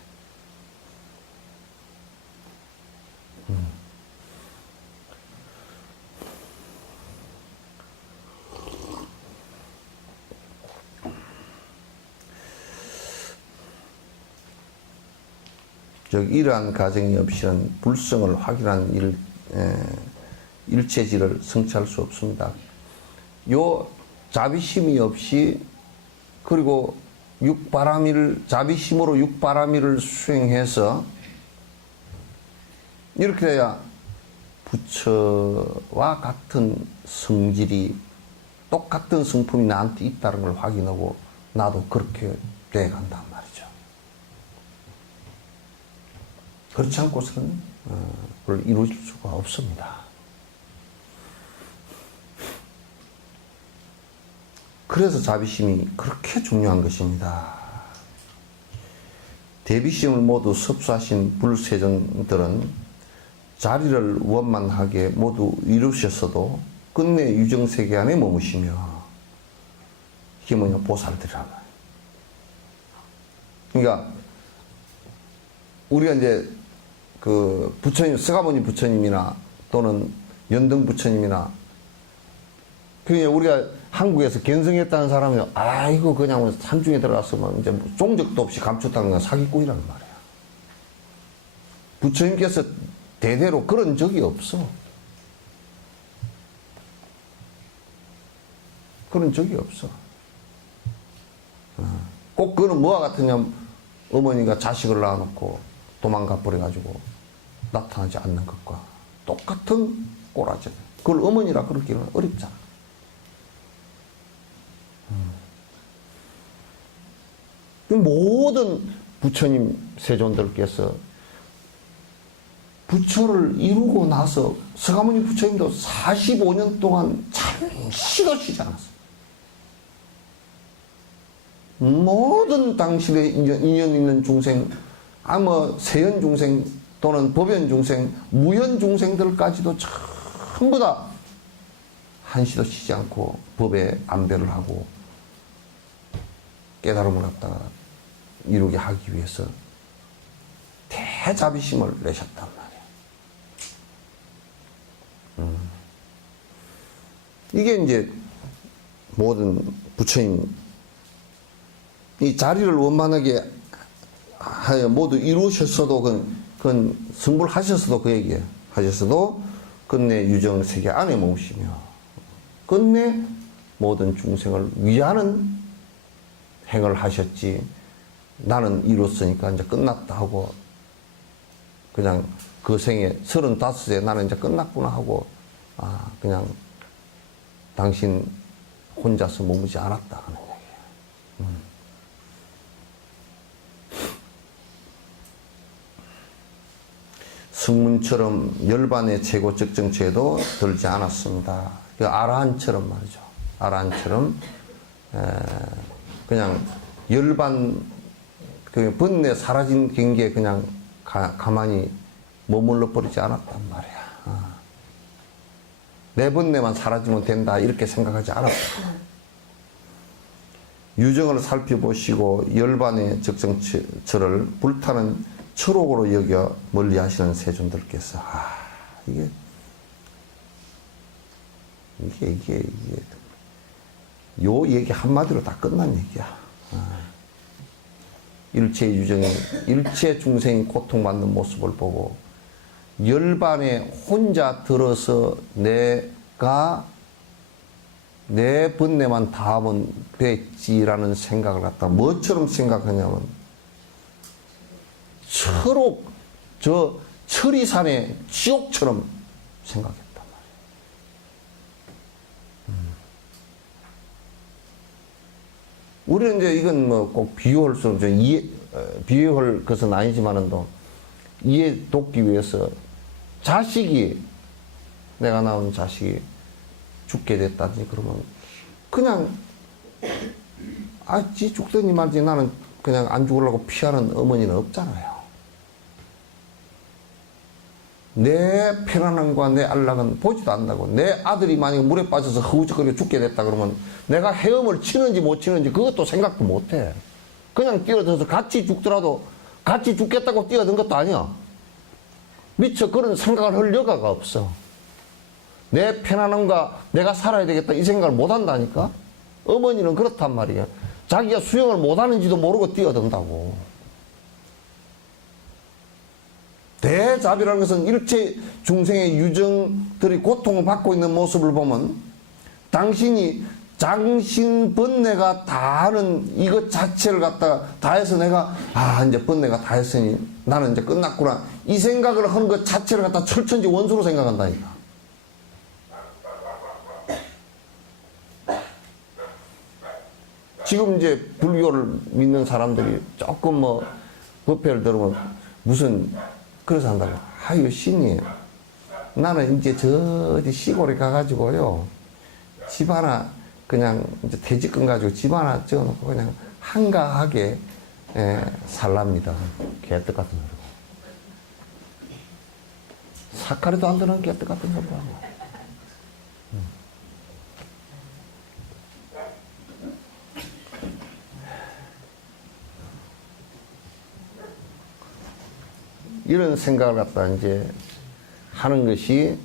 즉 이러한 가정이 없이는 불성을 확인한 일체질을 성취할 수 없습니다. 요 자비심이 없이 그리고 자비심으로 육바라밀을 수행해서 이렇게 돼야 부처와 같은 성질이 똑같은 성품이 나한테 있다는 걸 확인하고 나도 그렇게 돼간단 말이죠. 그렇지 않고서는 그걸 이루어질 수가 없습니다. 그래서 자비심이 그렇게 중요한 것입니다. 대비심을 모두 섭수하신 불세존들은 자리를 원만하게 모두 이루셨어도 끝내 유정세계 안에 머무시며 이게 뭐냐 보살들이란 말이에요. 그러니까 우리가 이제 그 부처님, 스가모니 부처님이나 또는 연등 부처님이나 그냥 우리가 한국에서 견성했다는 사람이 이거 그냥 산중에 들어갔으면 이제 종적도 없이 감췄다는 건 사기꾼이란 말이야. 부처님께서 대대로 그런 적이 없어. 그런 적이 없어. 꼭 그거는 뭐와 같으냐, 어머니가 자식을 낳아놓고 도망가 버려가지고 나타나지 않는 것과 똑같은 꼬라지. 그걸 어머니라 그러기는 어렵잖아. 모든 부처님 세존들께서 부처를 이루고 나서 서가모니 부처님도 45년 동안 잠시도 쉬지 않았어요. 모든 당신의 인연 있는 중생, 세연 중생 또는 법연 중생, 무연 중생들까지도 전부 다 한시도 쉬지 않고 법에 안배를 하고 깨달음을 갖다가 이루게 하기 위해서 대자비심을 내셨단 말이에요. 이게 이제 모든 부처님 이 자리를 원만하게 하여 모두 이루셨어도 그건 성불하셨어도 그 얘기예요. 하셨어도 끝내 유정세계 안에 머무시며 끝내 모든 중생을 위하는 행을 하셨지 나는 이뤘으니까 이제 끝났다 하고 그냥 그 생에 35세 나는 이제 끝났구나 하고 그냥 당신 혼자서 머무지 않았다 하는 얘기예요. 승문처럼 열반의 최고 적정체에도 들지 않았습니다. 그 아라한처럼 말이죠. 아라한처럼 그냥 열반 그 번뇌 사라진 경계에 그냥 가만히 머물러 버리지 않았단 말이야. 내 번뇌만 사라지면 된다 이렇게 생각하지 않았다. 유정을 살펴보시고 열반의 적정처를 불타는 철옥으로 여겨 멀리 하시는 세존들께서 이게 요 얘기 한마디로 다 끝난 얘기야. 일체 유정이 일체 중생이 고통받는 모습을 보고 열반에 혼자 들어서 내가 내 번뇌만 다 하면 됐지라는 생각을 갖다 뭐처럼 생각하냐면 철옥 저 철이산의 지옥처럼 생각했단 말이에요. 우리는 이제 이건 뭐 꼭 비유할 수 없죠. 비유할 것은 아니지만은 또 이해 돕기 위해서 내가 낳은 자식이 죽게 됐다든지 그러면 그냥 지 죽더니 말지 나는 그냥 안 죽으려고 피하는 어머니는 없잖아요. 내 편안함과 내 안락은 보지도 않는다고. 내 아들이 만약에 물에 빠져서 허우적거리고 죽게 됐다 그러면 내가 헤엄을 치는지 못 치는지 그것도 생각도 못해. 그냥 뛰어들어서 같이 죽더라도 같이 죽겠다고 뛰어든 것도 아니야. 미처 그런 생각을 할 여가가 없어. 내 편안함과 내가 살아야 되겠다 이 생각을 못 한다니까. 어머니는 그렇단 말이야. 자기가 수영을 못 하는지도 모르고 뛰어든다고. 대자비라는 것은 일체 중생의 유정들이 고통을 받고 있는 모습을 보면 당신이 당신 번뇌가 다 하는 이것 자체를 갖다가 다 해서 내가 이제 번뇌가 다 했으니 나는 이제 끝났구나 이 생각을 하는 것 자체를 갖다 철천지 원수로 생각한다니까. 지금 이제 불교를 믿는 사람들이 조금 뭐 법회를 들으면 무슨 그래서 한다고. 이거 신이에요. 나는 이제 저 어디 시골에 가가지고요 집 하나 그냥 이제 퇴직금 가지고 집 하나 지어놓고 그냥 한가하게 살랍니다. 개떡 같은 소리고. 사카리도 안 드는 개떡 같은 소리고. 이런 생각을 갖다 이제 하는 것이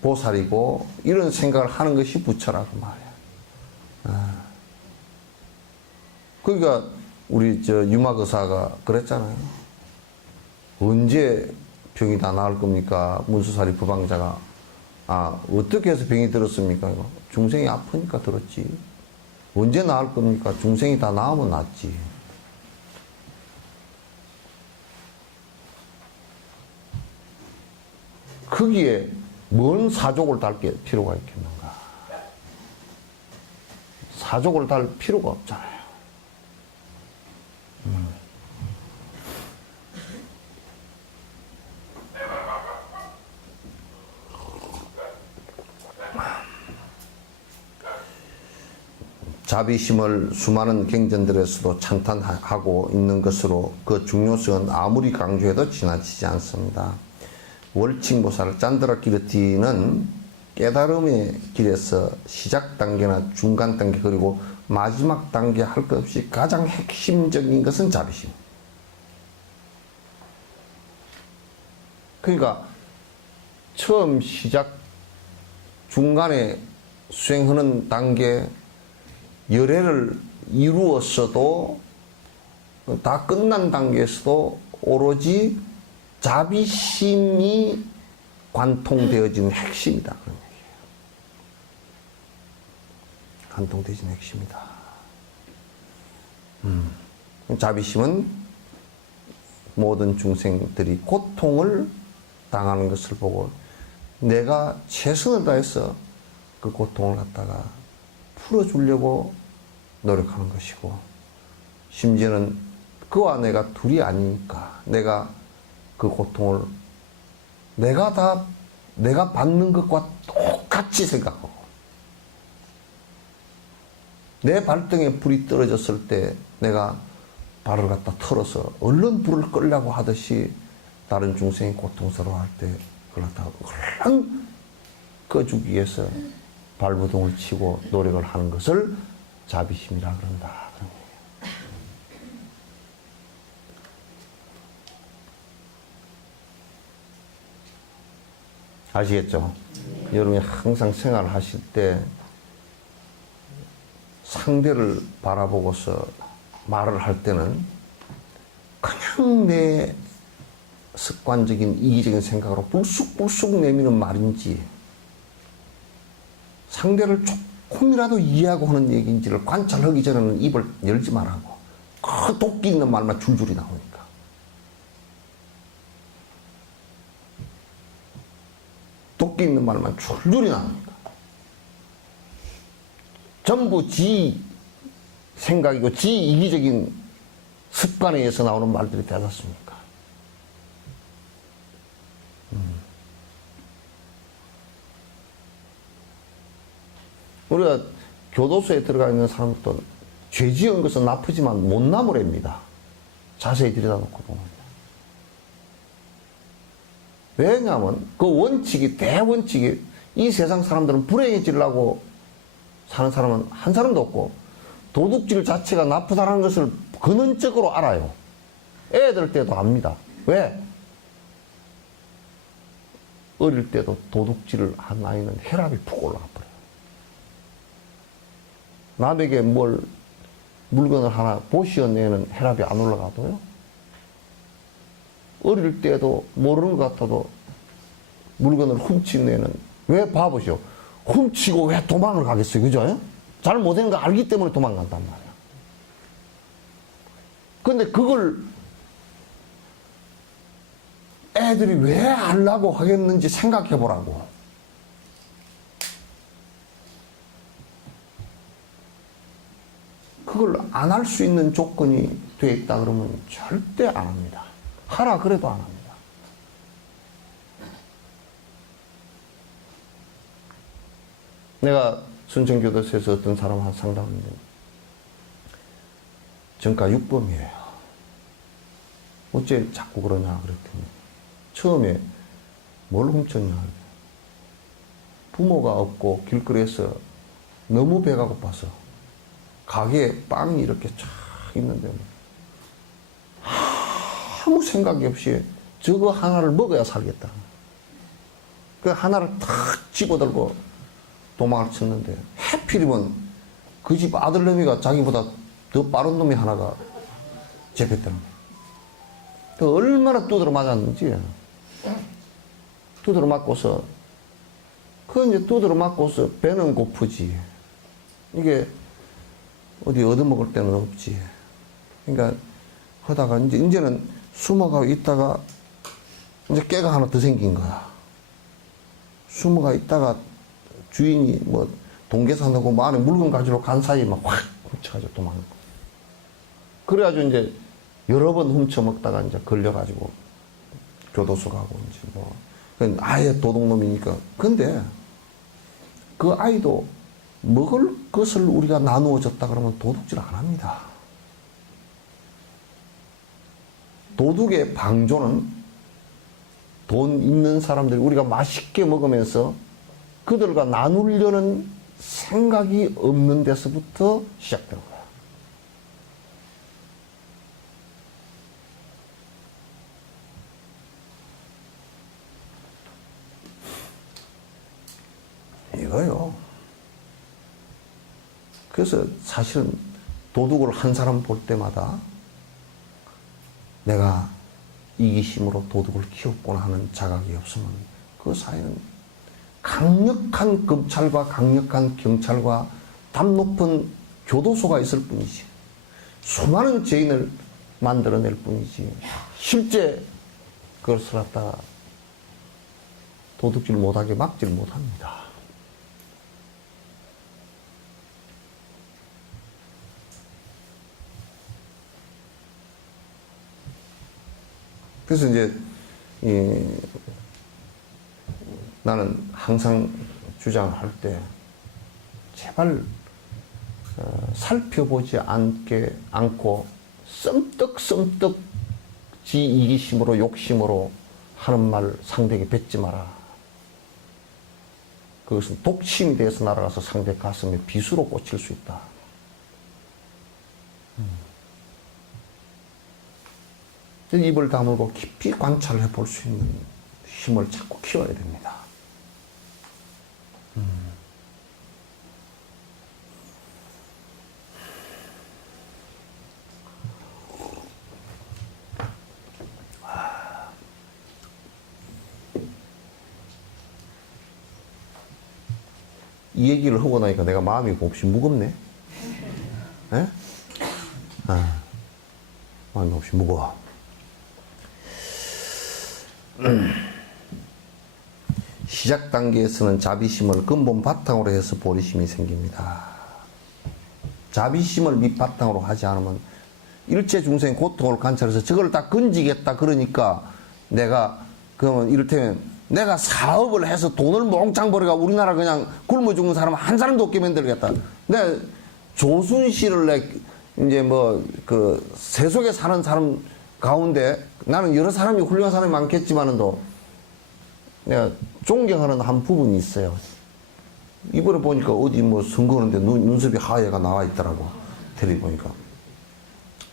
보살이고 이런 생각을 하는 것이 부처라고 말이야. 그러니까 우리 유마거사가 그랬잖아요. 언제 병이 다 나을 겁니까? 문수사리 부방자가 어떻게 해서 병이 들었습니까? 중생이 아프니까 들었지. 언제 나을 겁니까? 중생이 다 나으면 낫지. 거기에 뭔 사족을 달 필요가 있겠는가? 사족을 달 필요가 없잖아요. 자비심을 수많은 경전들에서도 찬탄하고 있는 것으로 그 중요성은 아무리 강조해도 지나치지 않습니다. 월칭보살 짠드라키르티는 깨달음의 길에서 시작 단계나 중간 단계 그리고 마지막 단계 할 것 없이 가장 핵심적인 것은 자비심. 그러니까 처음 시작 중간에 수행하는 단계 열애를 이루었어도 다 끝난 단계에서도 오로지 자비심이 관통되어지는 핵심이다. 그런 얘기예요. 관통되어지는 핵심이다. 자비심은 모든 중생들이 고통을 당하는 것을 보고 내가 최선을 다해서 그 고통을 갖다가 풀어주려고 노력하는 것이고 심지어는 그와 내가 둘이 아니니까 내가 그 고통을 내가 받는 것과 똑같이 생각하고 내 발등에 불이 떨어졌을 때 내가 발을 갖다 털어서 얼른 불을 끌려고 하듯이 다른 중생이 고통스러워할 때 그걸 갖다가 얼른 꺼주기 위해서 발부동을 치고 노력을 하는 것을 자비심이라 그런다. 아시겠죠? 여러분이 항상 생활을 하실 때 상대를 바라보고서 말을 할 때는 그냥 내 습관적인 이기적인 생각으로 불쑥불쑥 내미는 말인지 상대를 조금이라도 이해하고 하는 얘기인지를 관찰하기 전에는 입을 열지 말라고. 그 도끼 있는 말만 줄줄이 나오니까. 도끼 있는 말만 줄줄이 나오니까. 전부 지 생각이고 지 이기적인 습관에 의해서 나오는 말들이 되지 않습니까? 우리가 교도소에 들어가 있는 사람도 죄 지은 것은 나쁘지만 못 나무랍니다. 자세히 들여다놓고 보면. 왜냐하면 그 원칙이 대원칙이 이 세상 사람들은 불행해지려고 사는 사람은 한 사람도 없고 도둑질 자체가 나쁘다는 것을 근원적으로 알아요. 애들 때도 압니다. 왜? 어릴 때도 도둑질을 한 아이는 혈압이 푹 올라가 버려요. 남에게 물건을 하나 보시어 내는 혈압이 안 올라가도요. 어릴 때도 모르는 것 같아도 물건을 훔친 애는 왜 봐보시오. 훔치고 왜 도망을 가겠어요. 그죠? 잘 못하는 거 알기 때문에 도망간단 말이야. 근데 그걸 애들이 왜 하려고 하겠는지 생각해 보라고. 그걸 안 할 수 있는 조건이 돼 있다 그러면 절대 안 합니다. 하라 그래도 안 합니다. 내가 순천교도소에서 어떤 사람한테 상담했는데 전과 6범이에요. 어째 자꾸 그러냐 그랬더니 처음에 뭘 훔쳤냐. 부모가 없고 길거리에서 너무 배가 고파서 가게에 빵이 이렇게 쫙 있는데 아무 생각이 없이 저거 하나를 먹어야 살겠다. 그 하나를 탁 집어들고 도망을 쳤는데 하필이면 그 집 아들내미가 자기보다 더 빠른 놈이 하나가 잡혔다는 거야. 그 얼마나 두드러 맞았는지. 두드러 맞고서 그 이제 두드러 맞고서 배는 고프지. 이게 어디 얻어먹을 데는 없지. 그러니까 하다가 이제는 숨어가고 있다가 이제 깨가 하나 더 생긴 거야. 숨어가 있다가 주인이 뭐 동계산하고 뭐 안에 물건 가지러 간 사이에 막 확 훔쳐가지고 도망가. 그래가지고 이제 여러 번 훔쳐먹다가 이제 걸려가지고 교도소 가고 이제 뭐 아예 도둑놈이니까. 근데 그 아이도 먹을 것을 우리가 나누어 줬다 그러면 도둑질 안 합니다. 도둑의 방조는 돈 있는 사람들이 우리가 맛있게 먹으면서 그들과 나누려는 생각이 없는 데서부터 시작되는 거야. 이거요. 그래서 사실은 도둑을 한 사람 볼 때마다 내가 이기심으로 도둑을 키웠구나 하는 자각이 없으면 그 사회는 강력한 검찰과 강력한 경찰과 담 높은 교도소가 있을 뿐이지 수많은 죄인을 만들어낼 뿐이지 실제 그것을 갖다가 도둑질 못하게 막질 못합니다. 그래서 이제 나는 항상 주장할 때 제발 살펴보지 않고 썸뜩 지 이기심으로 욕심으로 하는 말 상대에게 뱉지 마라. 그것은 독침이 돼서 날아가서 상대 가슴에 비수로 꽂힐 수 있다. 입을 다물고 깊이 관찰해 볼 수 있는 힘을 자꾸 키워야 됩니다. 이 얘기를 하고 나니까 내가 마음이 몹시 무겁네. 에? 마음이 몹시 무거워. 시작 단계에서는 자비심을 근본 바탕으로 해서 보리심이 생깁니다. 자비심을 밑바탕으로 하지 않으면 일체 중생의 고통을 관찰해서 저걸 다 건지겠다 그러니까 내가 그러면 이를테면 내가 사업을 해서 돈을 몽창 벌어가 우리나라 그냥 굶어 죽는 사람 한 사람도 없게 만들겠다. 내가 조순실을 이제 뭐 그 세속에 사는 사람 가운데 나는 여러 사람이 훌륭한 사람이 많겠지만은도 내가 존경하는 한 부분이 있어요. 이번에 보니까 어디 뭐 선거하는데 눈썹이 하얘가 나와 있더라고. 텔레비 보니까.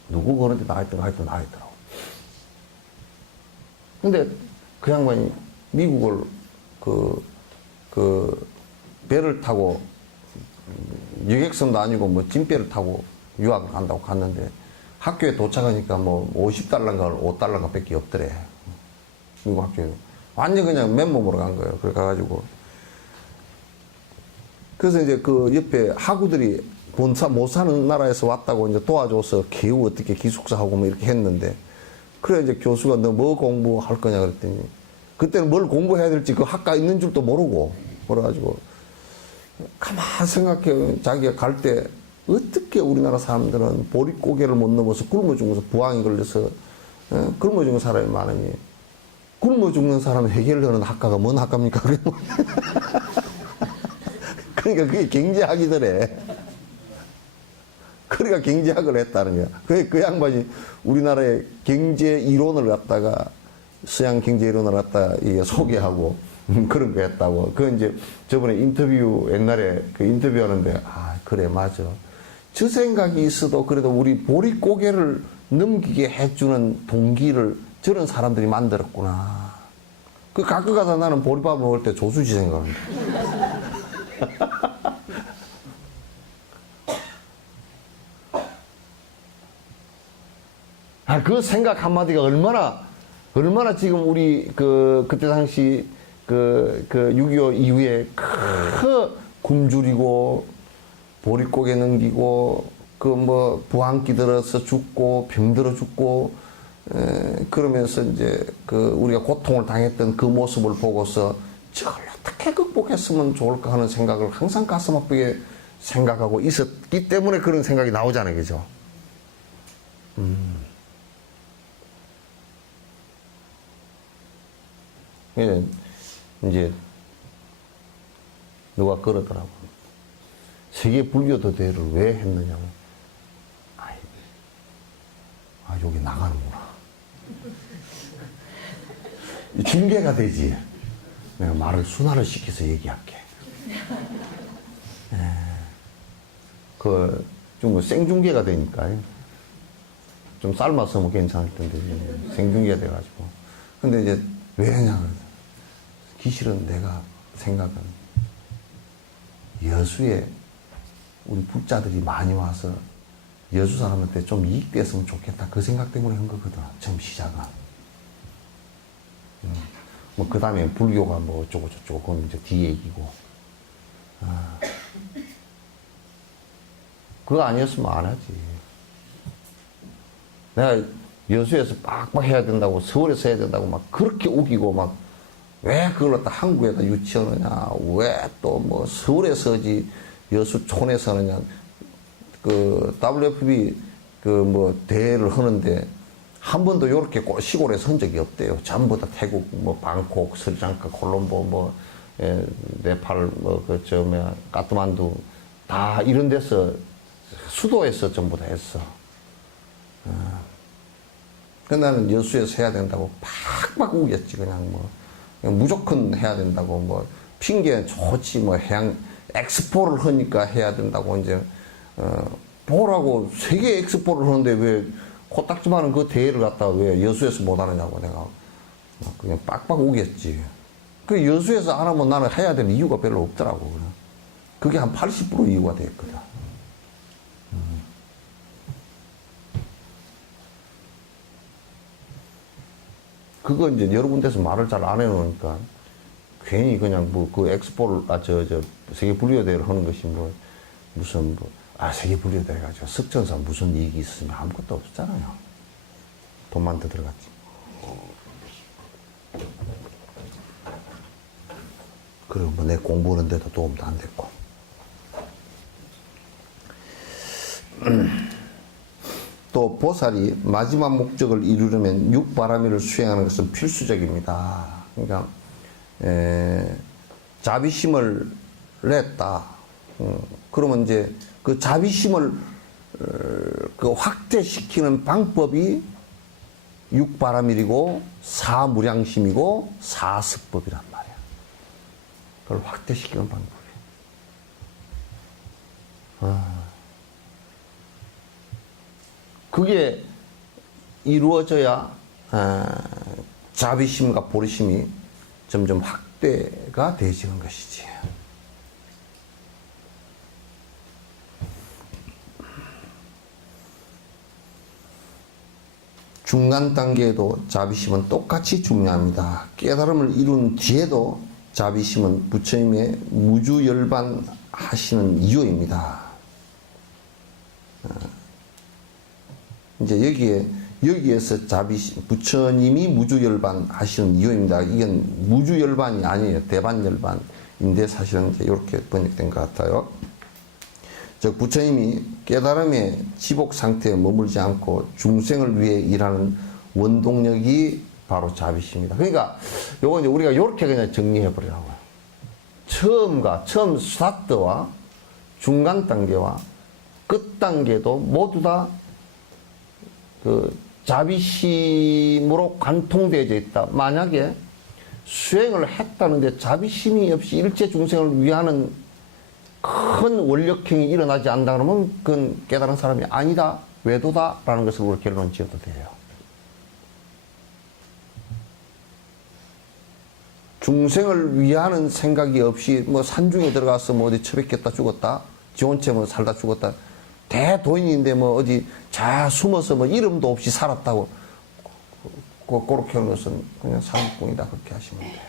누구 그런데 나와 있더라고. 하여튼 나와 있더라고. 근데 그 양반이 미국을 배를 타고 여객선도 아니고 뭐 찜배를 타고 유학을 간다고 갔는데 학교에 도착하니까 뭐 $50인가 $5인가 밖에 없더래. 미국 학교에. 완전 그냥 맨몸으로 간 거예요. 그래 가가지고. 그래서 이제 그 옆에 학우들이 못 사는 나라에서 왔다고 이제 도와줘서 겨우 어떻게 기숙사하고 뭐 이렇게 했는데, 그래 이제 교수가 너 뭐 공부할 거냐 그랬더니, 그때는 뭘 공부해야 될지 그 학과 있는 줄도 모르고, 그래가지고 가만 생각해. 자기가 갈 때 어떻게 우리나라 사람들은 보릿고개를 못 넘어서 굶어 죽어서 부항이 걸려서 굶어 죽는 사람이 많으니, 굶어 죽는 사람 해결하는 학과가 뭔 학과입니까? 그러니까 그게 경제학이더래. 그러니까 경제학을 했다는 거야. 그 양반이 우리나라의 경제 이론을 갖다가, 서양 경제 이론을 갖다 소개하고 그런 거 했다고. 그 이제 저번에 인터뷰, 옛날에 그 인터뷰하는데, 아, 그래, 맞아. 저 생각이 있어도 그래도 우리 보릿고개를 넘기게 해주는 동기를 저런 사람들이 만들었구나. 그 가끔 가다 나는 보리밥 먹을 때 조수지 생각합니다. 그 생각 한마디가 얼마나 지금 우리 그때 당시 6.25 이후에 굶주리고 보릿고개 넘기고 부항기 들어서 죽고 병들어 죽고 그러면서 이제 우리가 고통을 당했던 그 모습을 보고서 저걸 어떻게 극복했으면 좋을까 하는 생각을 항상 가슴 아프게 생각하고 있었기 때문에 그런 생각이 나오잖아요, 그죠? 이제 누가 그러더라고. 세계 불교 대회를 왜 했느냐고. 여기 나가는구나. 중계가 되지. 내가 말을 순화를 시켜서 얘기할게. 좀 생중계가 되니까 좀 삶아서 뭐 괜찮을 텐데 생중계가 돼가지고. 근데 이제 왜 했냐. 기실은 내가 생각은 여수에 우리 불자들이 많이 와서 여수 사람한테 좀 이익됐으면 좋겠다. 그 생각 때문에 한 거거든. 처음 시작은. 뭐, 그 다음에 불교가 뭐 어쩌고저쩌고, 그건 이제 뒤에 얘기고. 그거 아니었으면 안 하지. 내가 여수에서 빡빡 해야 된다고, 서울에서 해야 된다고 막 그렇게 우기고 막, 왜 그걸 갖다 한국에다 유치하느냐, 왜 또 뭐 서울에서지 여수촌에서 하느냐. WFP 대회를 하는데 한 번도 요렇게 시골에 선 적이 없대요. 전부 다 태국, 방콕, 스리랑카, 콜롬보, 네팔, 까트만두, 다 이런 데서, 수도에서 전부 다 했어. 근데 나는 여수에서 해야 된다고 팍팍 우겼지, 그냥 무조건 해야 된다고, 핑계 좋지, 해양, 엑스포를 하니까 해야 된다고, 이제, 보라고 세계 엑스포를 하는데 왜 코딱지만한 그 대회를 갖다가 왜 여수에서 못 하느냐고 내가 그냥 빡빡 우겼지. 그 여수에서 안 하면 나는 해야 될 이유가 별로 없더라고. 그게 한 80% 이유가 됐거든. 그거 이제 여러 군데서 말을 잘 안 해놓으니까 괜히 그냥 그 엑스포를, 세계 불교대회를 하는 것이 무슨 세계 불교대회 가지고 석천사 무슨 이익이 있으면 아무것도 없잖아요. 돈만 더 들어갔지. 그리고 내 공부하는데도 도움도 안 됐고. 또 보살이 마지막 목적을 이루려면 육바라밀을 수행하는 것은 필수적입니다. 그러니까 자비심을 냈다. 그러면 이제 그 자비심을 확대시키는 방법이 육바라밀이고 사무량심이고 사습법이란 말이야. 그걸 확대시키는 방법이야. 그게 이루어져야 자비심과 보리심이 점점 확대가 되지는 것이지. 중간 단계에도 자비심은 똑같이 중요합니다. 깨달음을 이룬 뒤에도 자비심은 부처님의 무주열반하시는 이유입니다. 이제 여기에서 부처님이 무주열반하시는 이유입니다. 이건 무주열반이 아니에요. 대반열반인데 사실은 이제 이렇게 번역된 것 같아요. 즉 부처님이 깨달음의 지복 상태에 머물지 않고 중생을 위해 일하는 원동력이 바로 자비심입니다. 그러니까 요거 이제 우리가 이렇게 그냥 정리해 버리라고요. 처음 스타트와 중간 단계와 끝 단계도 모두 다 그 자비심으로 관통되어져 있다. 만약에 수행을 했다는데 자비심이 없이 일체 중생을 위하는 큰 원력행이 일어나지 않는다 그러면 그건 깨달은 사람이 아니다, 외도다 라는 것을 우리 결론 지어도 돼요. 중생을 위하는 생각이 없이 뭐 산중에 들어가서 뭐 어디 처박혔다 죽었다, 지원체 뭐 살다 죽었다, 대도인인데 뭐 어디 자 숨어서 뭐 이름도 없이 살았다고 그렇게 하는 것은 그냥 사기꾼이다, 그렇게 하시면 돼.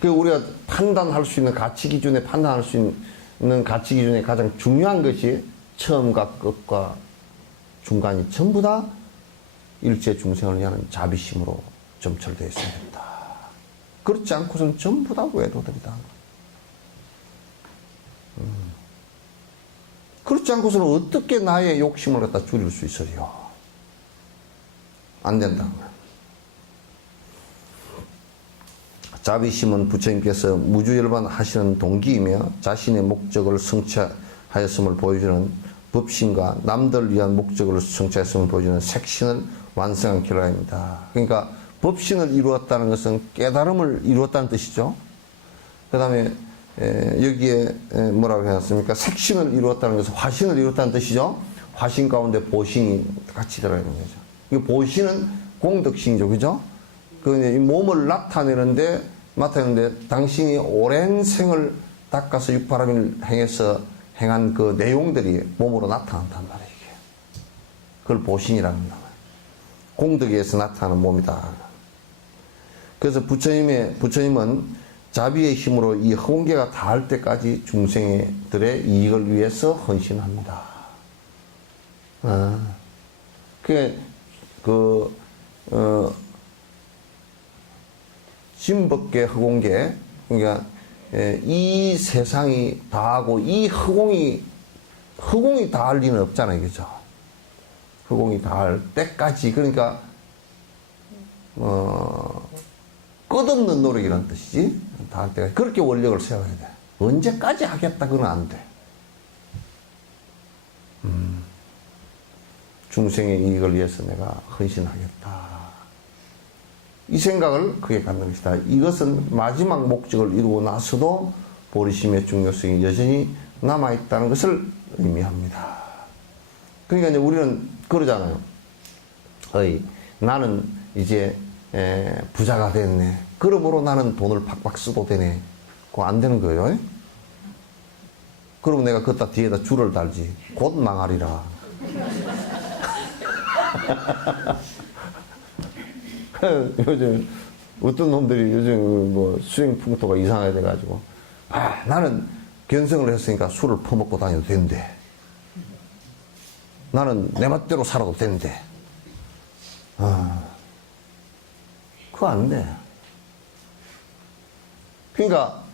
그 우리가 판단할 수 있는 가치 기준에 판단할 수 있는 가치 기준에 가장 중요한 것이 처음과 끝과 중간이 전부 다 일체 중생을 위하는 자비심으로 점철되어 있어야 된다. 그렇지 않고서는 전부 다 외도들이다. 그렇지 않고서는 어떻게 나의 욕심을 갖다 줄일 수 있어요? 안 된다. 자비심은 부처님께서 무주열반 하시는 동기이며 자신의 목적을 성취하였음을 보여주는 법신과 남들 위한 목적을 성취하였음을 보여주는 색신을 완성한 결과입니다. 그러니까 법신을 이루었다는 것은 깨달음을 이루었다는 뜻이죠. 그 다음에 여기에 뭐라고 해놨습니까? 색신을 이루었다는 것은 화신을 이루었다는 뜻이죠. 화신 가운데 보신이 같이 들어있는 거죠. 이 보신은 공덕신이죠. 그죠? 그 몸을 나타내는데 당신이 오랜 생을 닦아서 육바람일 행해서 행한 그 내용들이 몸으로 나타난단 말이에요. 그걸 보신이라고 합니다. 공덕에 의해서 나타나는 몸이다. 그래서 부처님은 자비의 힘으로 이 허공계가 닿을 때까지 중생들의 이익을 위해서 헌신합니다. 진법계 허공계, 그러니까 이 세상이 다하고 이 허공이 다할 리는 없잖아요, 그죠? 허공이 다할 때까지, 그러니까 끝없는 노력이라는 뜻이지. 다할 때까지 그렇게 원력을 세워야 돼. 언제까지 하겠다 그건 안 돼. 중생의 이익을 위해서 내가 헌신하겠다. 이 생각을 크게 갖는 것이다. 이것은 마지막 목적을 이루고 나서도 보리심의 중요성이 여전히 남아있다는 것을 의미합니다. 그러니까 이제 우리는 그러잖아요. 나는 이제 부자가 됐네. 그러므로 나는 돈을 팍팍 써도 되네. 그거 안 되는 거예요. 그러면 내가 그따 뒤에다 줄을 달지. 곧 망하리라. 요즘 어떤 놈들이 요즘 뭐 수행 풍토가 이상하게 돼가지고 나는 견성을 했으니까 술을 퍼먹고 다녀도 된대. 나는 내 맛대로 살아도 된대. 그거 안 돼. 그러니까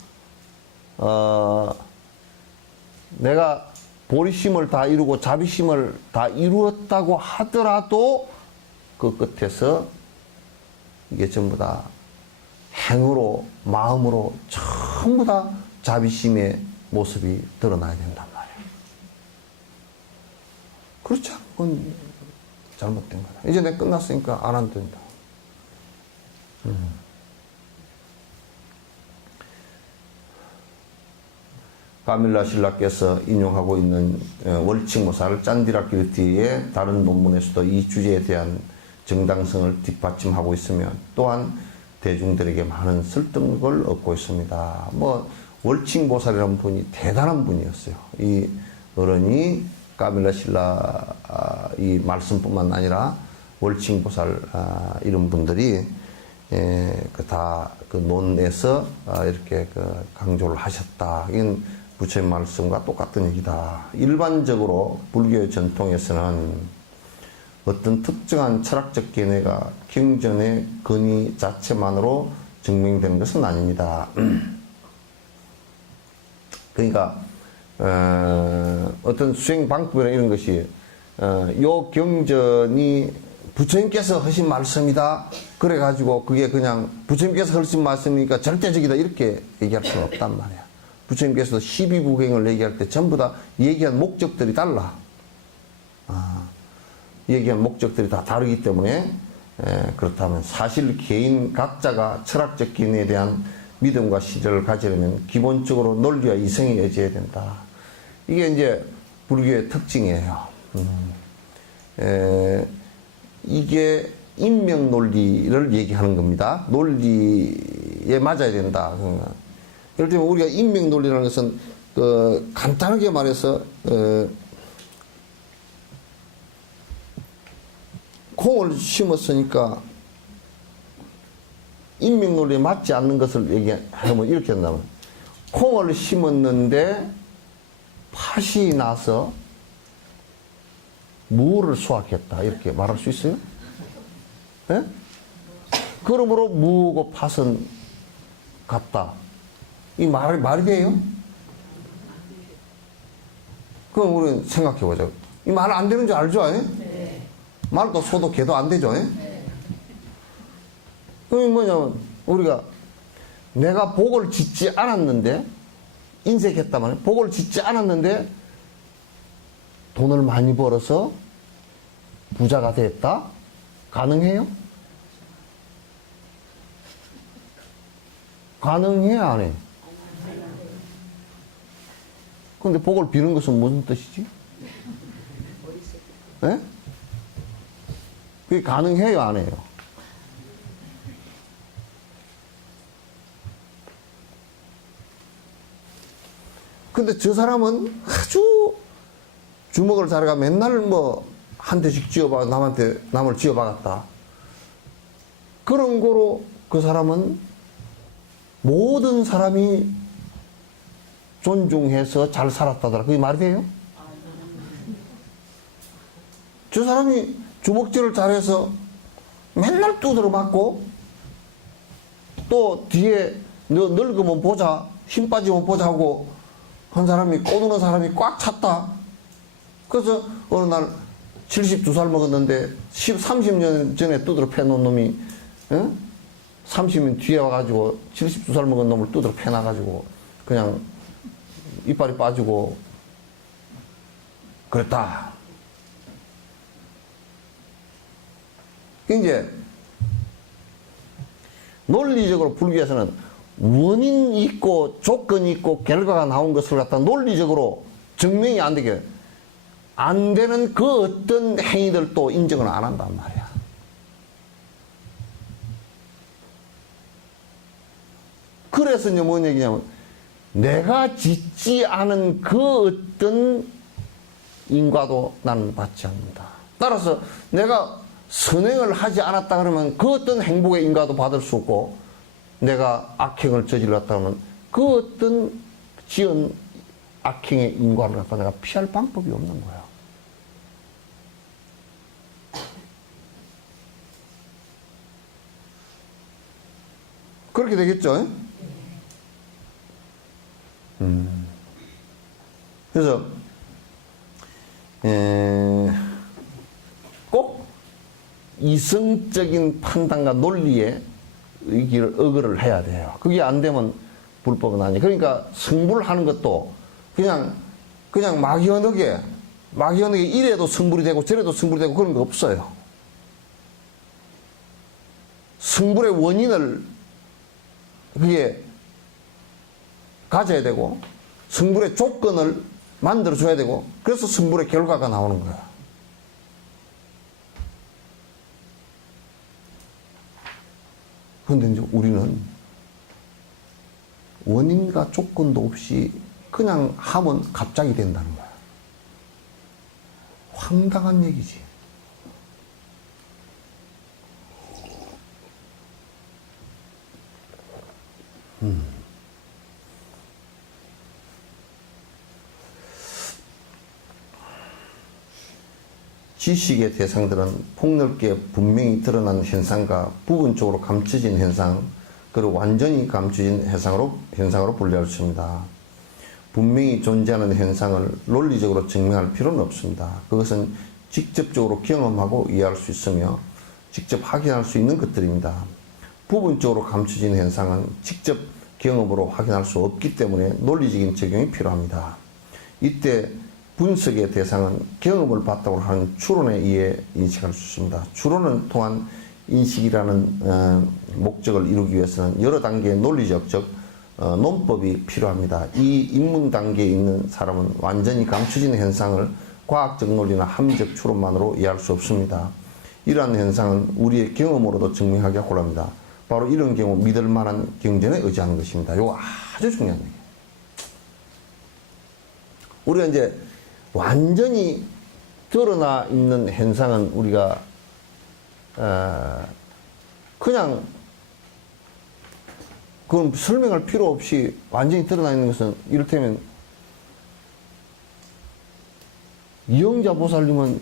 내가 보리심을 다 이루고 자비심을 다 이루었다고 하더라도 그 끝에서 이게 전부 다 행으로, 마음으로 전부 다 자비심의 모습이 드러나야 된단 말이에요. 그렇지 않으면 그건 잘못된 거다. 이제 내가 끝났으니까 안 하면 된다. 카밀라 신라께서 인용하고 있는 월칙모사를 짠디라키르티의 다른 논문에서도 이 주제에 대한 정당성을 뒷받침하고 있으며 또한 대중들에게 많은 설득력을 얻고 있습니다. 월칙보살이라는 분이 대단한 분이었어요. 이 어른이 까밀라 신라 이 말씀뿐만 아니라 월칭보살 이런 분들이 다 그 논에서 이렇게 그 강조를 하셨다. 이건 부처의 말씀과 똑같은 얘기다. 일반적으로 불교의 전통에서는 어떤 특정한 철학적 견해가 경전의 근의 자체만으로 증명되는 것은 아닙니다. 그러니까 어떤 수행 방법이나 이런 것이 요 경전이 부처님께서 하신 말씀이다. 그래가지고 그게 그냥 부처님께서 하신 말씀이니까 절대적이다. 이렇게 얘기할 수는 없단 말이야. 부처님께서도 12부경을 얘기할 때 전부 다 얘기한 목적들이 달라. 얘기한 목적들이 다 다르기 때문에 그렇다면 사실 개인 각자가 철학적 견해에 대한 믿음과 시절을 가지려면 기본적으로 논리와 이성에 의지해야 된다. 이게 이제 불교의 특징이에요. 이게 인명 논리를 얘기하는 겁니다. 논리에 맞아야 된다. 예를 들면 우리가 인명 논리라는 것은 간단하게 말해서 콩을 심었으니까 인명 논리에 맞지 않는 것을 얘기하면 이렇게 한다면 콩을 심었는데 팥이 나서 무를 수확했다. 이렇게 말할 수 있어요? 예? 그러므로 무하고 팥은 같다. 이 말이 돼요? 그럼 우리는 생각해보자. 이 말 안 되는 줄 알죠? 네. 말도 소도 개도 안 되죠? 네. 그럼 뭐냐면, 우리가 내가 복을 짓지 않았는데, 인색했다만, 복을 짓지 않았는데, 돈을 많이 벌어서 부자가 됐다? 가능해요? 가능해, 안 해? 근데 복을 비는 것은 무슨 뜻이지? 네? 그게 가능해요, 안 해요? 근데 저 사람은 아주 주먹을 잘해가 맨날 뭐 한 대씩 쥐어박아 남을 쥐어박았다. 그런 거로 그 사람은 모든 사람이 존중해서 잘 살았다더라. 그게 말이 돼요? 저 사람이 주먹질을 잘해서 맨날 두드려 맞고 또 뒤에 너 늙으면 보자, 힘 빠지면 보자 하고 한 사람이 꼬드는 사람이 꽉 찼다. 그래서 어느 날 72살 먹었는데 30년 전에 두드려 패놓은 놈이 30년 뒤에 와가지고 72살 먹은 놈을 두드려 패놔가지고 그냥 이빨이 빠지고 그랬다. 이제 논리적으로 불교에서는 원인 있고 조건 있고 결과가 나온 것을 갖다 논리적으로 증명이 안 되게 안 되는 그 어떤 행위들도 인정을 안 한단 말이야. 그래서 이제 뭔 얘기냐면 내가 짓지 않은 그 어떤 인과도 나는 받지 않는다. 따라서 내가 선행을 하지 않았다 그러면 그 어떤 행복의 인과도 받을 수 없고 내가 악행을 저질렀다 그러면 그 어떤 지은 악행의 인과를 갖다 내가 피할 방법이 없는 거야. 그렇게 되겠죠? 그래서 꼭 이성적인 판단과 논리에 의거를 해야 돼요. 그게 안 되면 불법은 아니에요. 그러니까 성불을 하는 것도 그냥 막연하게 이래도 성불이 되고 저래도 성불이 되고 그런 거 없어요. 성불의 원인을 그게 가져야 되고 성불의 조건을 만들어줘야 되고 그래서 성불의 결과가 나오는 거야. 그런데 이제 우리는 원인과 조건도 없이 그냥 하면 갑자기 된다는 거야. 황당한 얘기지. 지식의 대상들은 폭넓게 분명히 드러난 현상과 부분적으로 감춰진 현상, 그리고 완전히 감춰진 현상으로 분류할 수 있습니다. 분명히 존재하는 현상을 논리적으로 증명할 필요는 없습니다. 그것은 직접적으로 경험하고 이해할 수 있으며 직접 확인할 수 있는 것들입니다. 부분적으로 감춰진 현상은 직접 경험으로 확인할 수 없기 때문에 논리적인 적용이 필요합니다. 이때 분석의 대상은 경험을 바탕으로 하는 추론에 의해 인식할 수 있습니다. 추론은 또한 인식이라는 목적을 이루기 위해서는 여러 단계의 논리적, 즉 논법이 필요합니다. 이 입문 단계에 있는 사람은 완전히 감춰진 현상을 과학적 논리나 합리적 추론만으로 이해할 수 없습니다. 이러한 현상은 우리의 경험으로도 증명하기가 곤란합니다. 바로 이런 경우 믿을 만한 경전에 의지하는 것입니다. 이거 아주 중요한 얘기예요. 우리가 이제 완전히 드러나 있는 현상은 우리가 그냥 그건 설명할 필요 없이 완전히 드러나 있는 것은 이를테면 이영자 보살님은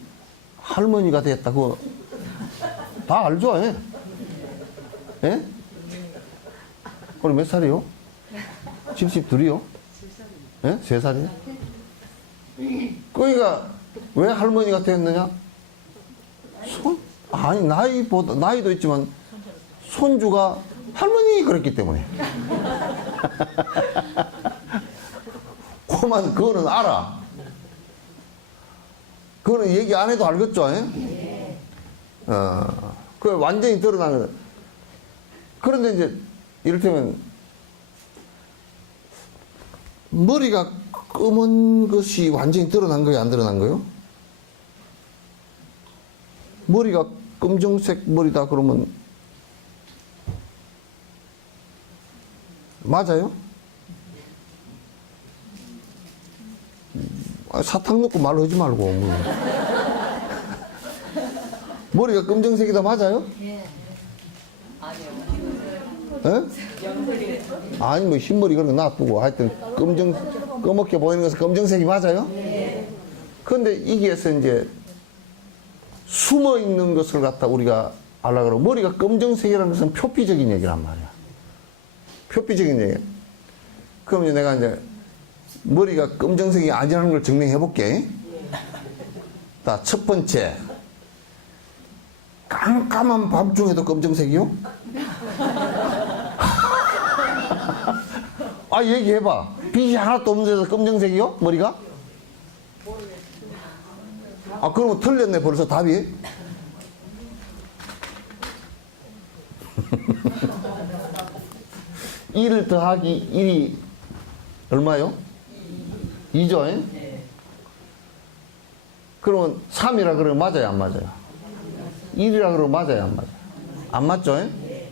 할머니가 됐다. 그거 다 알죠? 예? 예? 그럼 몇 살이요? 72이요? 예? 3살이요? 그러니까 왜 할머니가 됐느냐? 아니 나이도 있지만 손주가 할머니 그랬기 때문에. 그거는 알아. 그거는 얘기 안 해도 알겠죠? 예? 그 완전히 드러나는. 그런데 이제 이를테면 머리가 검은 것이 완전히 드러난 거예요? 안 드러난 거예요? 머리가 검정색 머리다 그러면 맞아요? 사탕 넣고 말하지 말고. 머리가 검정색이다 맞아요? 예. 아니요. 아니 뭐 흰머리 그런 거 놔두고 하여튼 검게 보이는 것은 검정색이 맞아요? 네. 그런데 이게서 이제 숨어 있는 것을 갖다 우리가 알라 그러고 머리가 검정색이라는 것은 표피적인 얘기란 말이야. 표피적인 얘기. 그럼 이제 내가 이제 머리가 검정색이 아니라는 걸 증명해 볼게. 자, 첫 번째. 깜깜한 밤중에도 검정색이요? 아, 얘기해봐. 빛이 하나도 없는 데서 검정색이요? 머리가? 아, 그러면 틀렸네, 벌써 답이. 1 더하기 1이 얼마요? 2죠? 네. 그러면 3이라 그러면 맞아요? 안 맞아요? 1이라 그러면 맞아요? 안 맞아요? 안 맞죠? 네.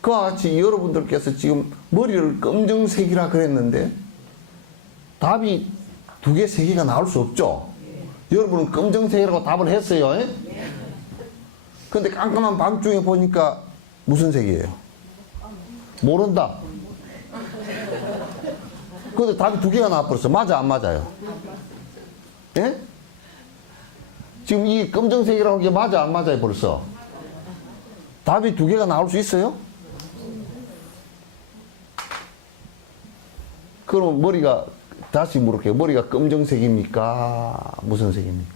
그와 같이 여러분들께서 지금 머리를 검정색이라 그랬는데 답이 2개, 3개가 나올 수 없죠? 네. 여러분은 검정색이라고 답을 했어요? 네. 근데 깜깜한 밤중에 보니까 무슨 색이에요? 모른다. 근데 답이 2개가 나와버렸어. 맞아, 안 맞아요? 예? 지금 이 검정색이라고 하는 게 맞아, 안 맞아요, 벌써? 답이 2개가 나올 수 있어요? 그럼 머리가, 다시 물을게요. 머리가 검정색입니까? 무슨 색입니까?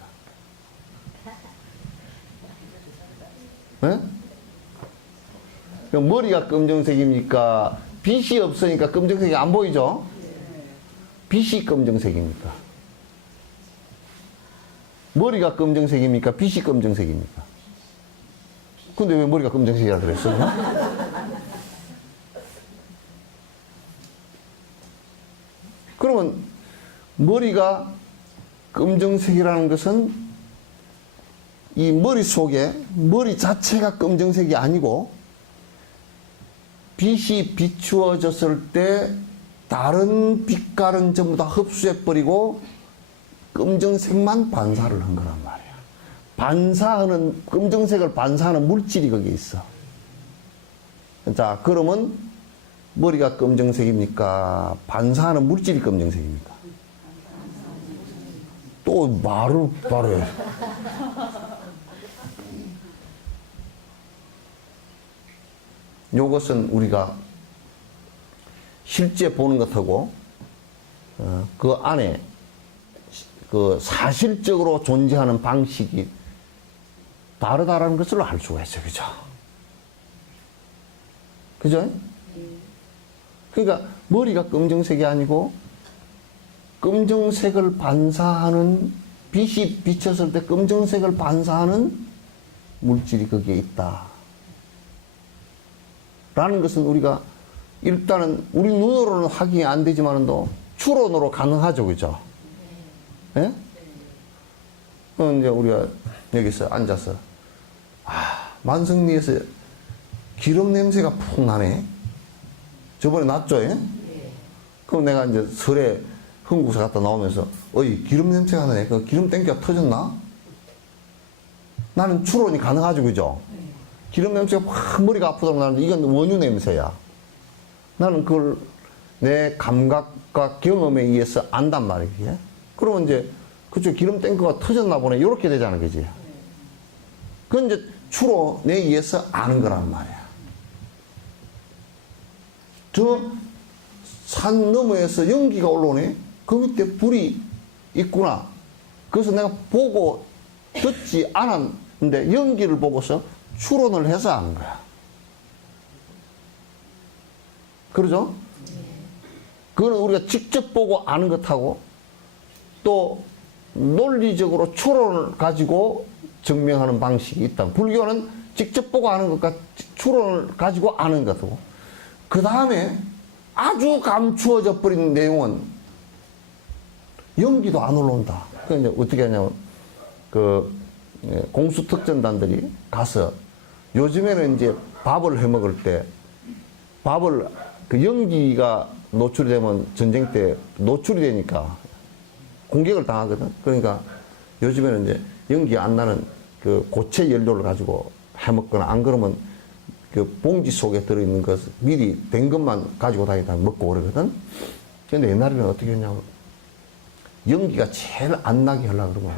예? 그럼 머리가 검정색입니까? 빛이 없으니까 검정색이 안 보이죠? 빛이 검정색입니까? 머리가 검정색입니까? 빛이 검정색입니까? 근데 왜 머리가 검정색이라 그랬어요? 그러면 머리가 검정색이라는 것은 이 머리 속에 머리 자체가 검정색이 아니고 빛이 비추어졌을 때 다른 빛깔은 전부 다 흡수해버리고 검정색만 반사를 한 거란 말이야. 반사하는, 검정색을 반사하는 물질이 거기에 있어. 자, 그러면 머리가 검정색입니까? 반사하는 물질이 검정색입니까? 또 말을 바로 해. 요것은 우리가 실제 보는 것하고 그 안에 그 사실적으로 존재하는 방식이 다르다라는 것을 알 수가 있어요. 그죠? 그죠? 그러니까 머리가 검정색이 아니고 검정색을 반사하는, 빛이 비쳤을 때 검정색을 반사하는 물질이 거기에 있다. 라는 것은 우리가 일단은 우리 눈으로는 확인이 안 되지만도 추론으로 가능하죠. 그죠? 예? 그럼 이제 우리가 여기서 앉아서, 만성리에서 기름 냄새가 푹 나네. 저번에 났죠? 예? 그럼 내가 이제 설에 흥국사 갔다 나오면서, 어이, 기름 냄새가 나네. 그 기름 땡기가 터졌나? 나는 추론이 가능하죠. 그죠? 기름 냄새가 확 머리가 아프다고 나는데 이건 원유 냄새야. 나는 그걸 내 감각과 경험에 의해서 안단 말이지. 그러면 이제 그쪽 기름 탱크가 터졌나 보네. 이렇게 되잖아. 그지? 그건 이제 추론에 의해서 아는 거란 말이야. 저 산 너머에서 연기가 올라오네. 그 밑에 불이 있구나. 그래서 내가 보고 듣지 않았는데 연기를 보고서 추론을 해서 아는 거야. 그러죠? 그거는 우리가 직접 보고 아는 것하고 또 논리적으로 추론을 가지고 증명하는 방식이 있다. 불교는 직접 보고 아는 것과 추론을 가지고 아는 것이고, 그 다음에 아주 감추어져 버린 내용은 연기도 안 올라온다. 그 이제 어떻게 하냐면 그 공수특전단들이 가서 요즘에는 이제 밥을 해 먹을 때 밥을 그 연기가 노출이 되면 전쟁 때 노출이 되니까 공격을 당하거든. 그러니까 요즘에는 이제 연기 안 나는 그 고체 연료를 가지고 해 먹거나, 안 그러면 그 봉지 속에 들어있는 것 미리 된 것만 가지고 다니다 먹고 그러거든. 근데 옛날에는 어떻게 했냐면 연기가 제일 안 나게 하려고 그러면,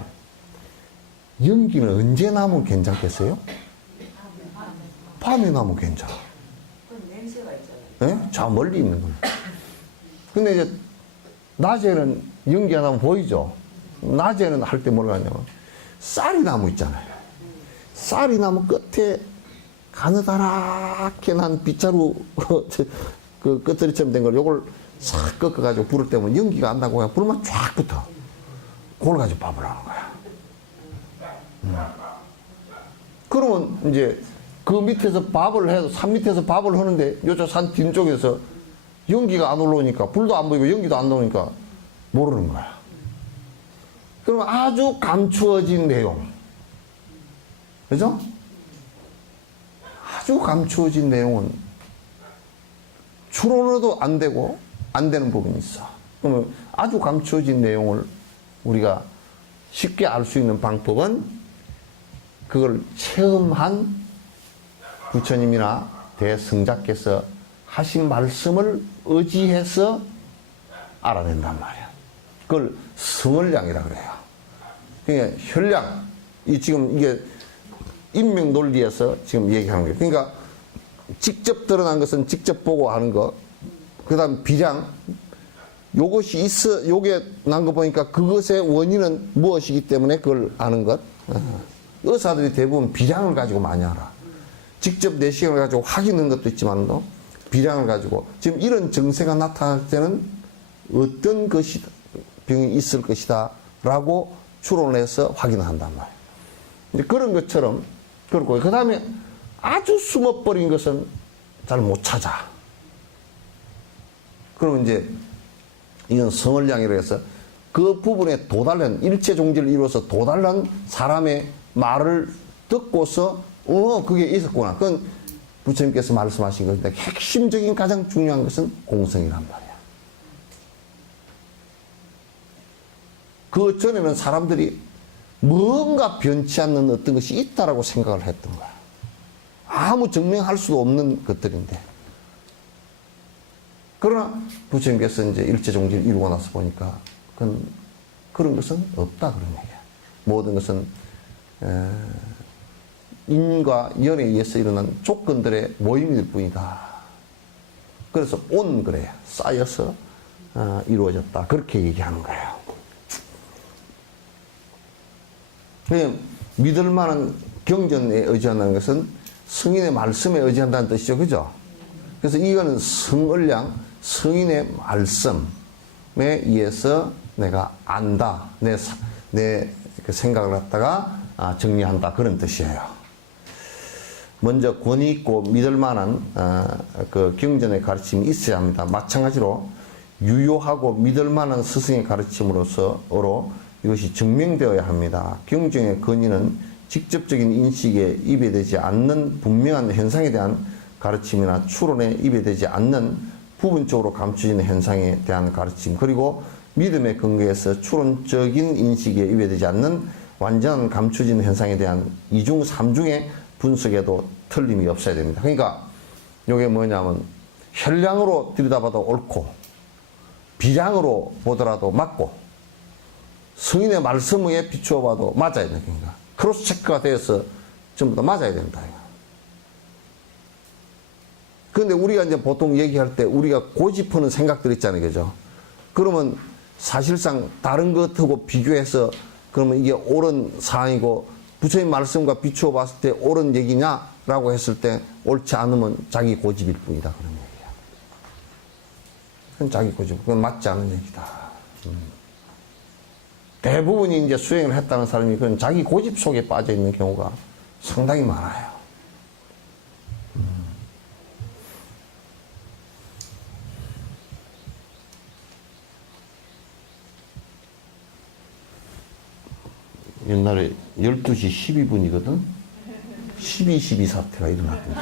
연기는 언제 나면 괜찮겠어요? 밤에 나면 괜찮아. 냄새가 있잖아요. 예? 저 멀리 있는 거예요. 근데 이제 낮에는 연기가 나면 보이죠? 낮에는 할 때 뭘 하냐면 쌀이 나무 있잖아요. 쌀이 나무 끝에 가느다랗게 난 빗자루 그 끝자리처럼 된 걸 요걸 싹 꺾어가지고 불을 때면 연기가 안 나고 그냥 불만 쫙 붙어. 그걸 가지고 밥을 하는 거야. 그러면 이제 그 밑에서 밥을 해도, 산 밑에서 밥을 하는데 요쪽 산 뒤쪽에서 연기가 안 올라오니까, 불도 안 보이고 연기도 안 나오니까 모르는 거야. 그러면 아주 감추어진 내용. 그죠? 아주 감추어진 내용은 추론으로도 안 되고 안 되는 부분이 있어. 그러면 아주 감추어진 내용을 우리가 쉽게 알 수 있는 방법은 그걸 체험한 부처님이나 대승자께서 하신 말씀을 의지해서 알아낸단 말이야. 그걸 성을량이라 그래요. 그러니까 혈량, 지금 이게 인명 논리에서 지금 얘기하는 거예요. 그러니까 직접 드러난 것은 직접 보고 하는 거. 그 다음 비량. 요것이 있어, 요게 난 거 보니까 그것의 원인은 무엇이기 때문에 그걸 아는 것. 의사들이 대부분 비량을 가지고 많이 알아. 직접 내시경을 가지고 확인하는 것도 있지만도 비량을 가지고 지금 이런 증세가 나타날 때는 어떤 것이 병이 있을 것이다 라고 추론을 해서 확인을 한단 말이에요. 이제 그런 것처럼 그렇고, 그 다음에 아주 숨어버린 것은 잘 못 찾아. 그러면 이제 이건 성을량이라고 해서 그 부분에 도달한, 일체 종지를 이루어서 도달한 사람의 말을 듣고서 그게 있었구나. 그건 부처님께서 말씀하신 것인데, 핵심적인 가장 중요한 것은 공성이란 말이야. 그 전에는 사람들이 뭔가 변치 않는 어떤 것이 있다라고 생각을 했던 거야. 아무 증명할 수도 없는 것들인데. 그러나 부처님께서 이제 일체종지를 이루고 나서 보니까 그런 것은 없다 그런 얘기야. 모든 것은 인과 연에 의해서 일어난 조건들의 모임일 뿐이다. 그래서 온 그래 쌓여서 이루어졌다 그렇게 얘기하는 거예요. 그냥 믿을 만한 경전에 의지한다는 것은 성인의 말씀에 의지한다는 뜻이죠, 그죠? 그래서 이거는 성을량 성인의 말씀에 의해서 내가 안다, 내 그 생각을 갖다가 정리한다 그런 뜻이에요. 먼저 권위 있고 믿을 만한 그 경전의 가르침이 있어야 합니다. 마찬가지로 유효하고 믿을 만한 스승의 가르침으로서 이것이 증명되어야 합니다. 경전의 권위는 직접적인 인식에 입에되지 않는 분명한 현상에 대한 가르침이나 추론에 입에되지 않는 부분적으로 감춰지는 현상에 대한 가르침, 그리고 믿음의 근거에서 추론적인 인식에 입에되지 않는 완전한 감춰지는 현상에 대한 이중 삼중의 분석에도 틀림이 없어야 됩니다. 그러니까 이게 뭐냐면 혈량으로 들여다봐도 옳고 비량으로 보더라도 맞고 성인의 말씀에 비추어 봐도 맞아야 되니까 크로스 체크가 되어서 전부 다 맞아야 된다. 그런데 우리가 이제 보통 얘기할 때 우리가 고집하는 생각들 있잖아요, 그죠? 그러면 사실상 다른 것하고 비교해서 그러면 이게 옳은 사항이고 부처님 말씀과 비추어 봤을 때 옳은 얘기냐라고 했을 때 옳지 않으면 자기 고집일 뿐이다 그런 얘기야. 그건 자기 고집, 그건 맞지 않은 얘기다. 대부분이 이제 수행을 했다는 사람이 그런 자기 고집 속에 빠져 있는 경우가 상당히 많아요. 옛날에 12시 12분이거든? 12 사태가 일어났거든.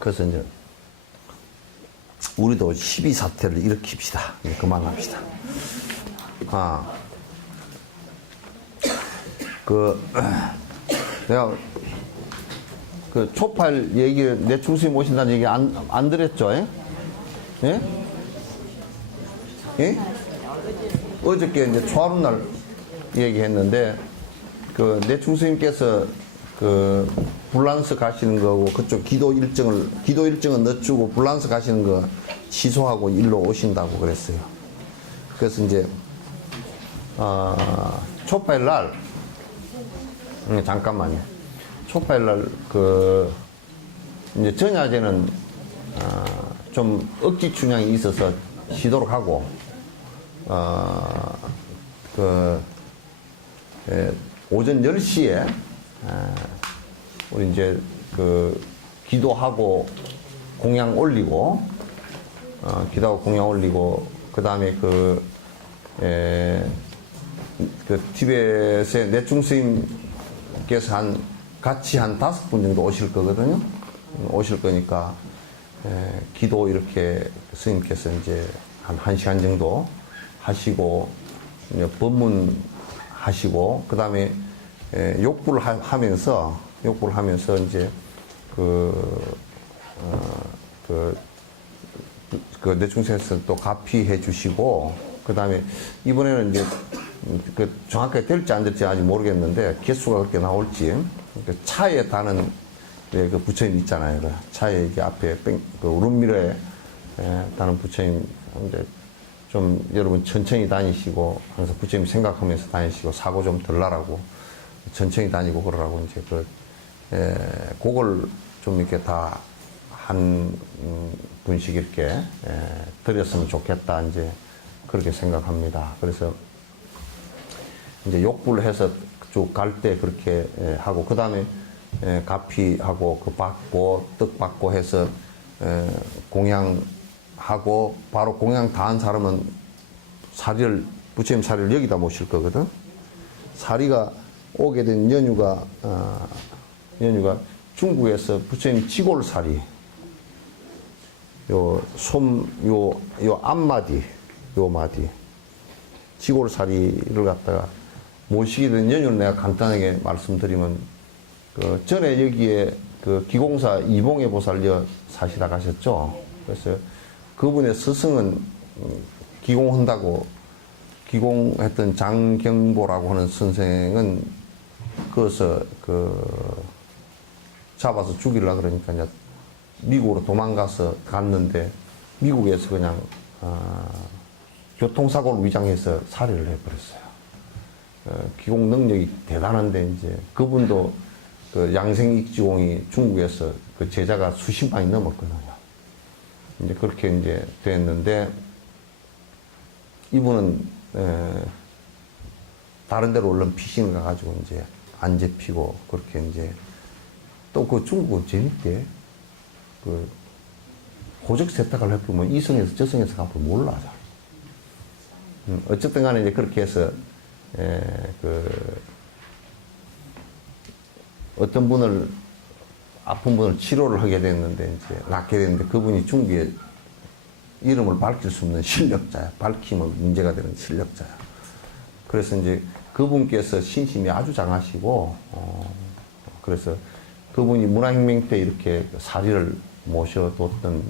그래서 이제, 우리도 12 사태를 일으킵시다. 이제 그만합시다. 내가, 초팔 얘기를, 내 충수님 오신다는 얘기 안 드렸죠? 예? 예? 예? 어저께 이제 초하루 날 얘기했는데, 내 충수님께서 불란스 가시는 거고, 그쪽 기도 일정은 늦추고 불란스 가시는 거 취소하고 일로 오신다고 그랬어요. 그래서 이제, 초파일 날, 잠깐만요. 초파일 날, 이제 전야제는, 좀 억지 춘향이 있어서 쉬도록 하고, 오전 10시에, 우리 이제 기도하고 공양 올리고, 기도하고 공양 올리고, 그 다음에 티벳의 내충 스님께서 같이 한 5분 정도 오실 거거든요. 오실 거니까, 기도 이렇게 스님께서 이제 한 1시간 정도 하시고, 이제 법문 하시고, 그 다음에 욕부를 하면서 이제 내충세에서 또 가피해 주시고, 그 다음에 이번에는 이제 정확하게 될지 안 될지 아직 모르겠는데 개수가 그렇게 나올지, 차에 다는 그 부처님 있잖아요. 차에 이게 앞에 룸미러에 다는 부처님, 이제 좀 여러분 천천히 다니시고 항상 부처님 생각하면서 다니시고 사고 좀 덜 나라고 천천히 다니고 그러라고 이제 그걸 좀 이렇게 다 한 분씩 이렇게 드렸으면 좋겠다 이제 그렇게 생각합니다. 그래서 이제 욕불을 해서 쭉 갈 때 그렇게 하고, 그 다음에 가피하고 받고 떡 받고 해서 공양하고 바로 공양 다 한 사람은 부처님 사리를 여기다 모실 거거든. 사리가 오게 된 연유가 중국에서 부처님 지골사리, 요 앞마디, 요 마디. 지골사리를 갖다가 모시게 된 연유를 내가 간단하게 말씀드리면, 그 전에 여기에 그 기공사 이봉의 보살여 사시다 가셨죠. 그래서 그분의 스승은 기공한다고 기공했던 장경보라고 하는 선생은 그것을 잡아서 죽이려고 그러니까 이제 미국으로 도망가서 갔는데 미국에서 그냥 교통사고를 위장해서 살해를 해버렸어요. 기공 능력이 대단한데 이제 그분도 그 양생익지공이 중국에서 그 제자가 수십만이 넘었거든요. 이제 그렇게 이제 됐는데 이분은 다른 데로 얼른 피신을 가가지고 이제 안 잡히고 그렇게 이제 또 그 중국은 재밌대. 그 호적 세탁을 해보면 이성에서 저성에서 가면 몰라 잘. 어쨌든 간에 이제 그렇게 해서 어떤 분을 아픈 분을 치료를 하게 됐는데 이제 낫게 됐는데 그분이 중국에 이름을 밝힐 수 없는 실력자야. 밝히면 문제가 되는 실력자야. 그래서 이제 그분께서 신심이 아주 장하시고 그래서 그분이 문화혁명 때 이렇게 사리를 모셔뒀던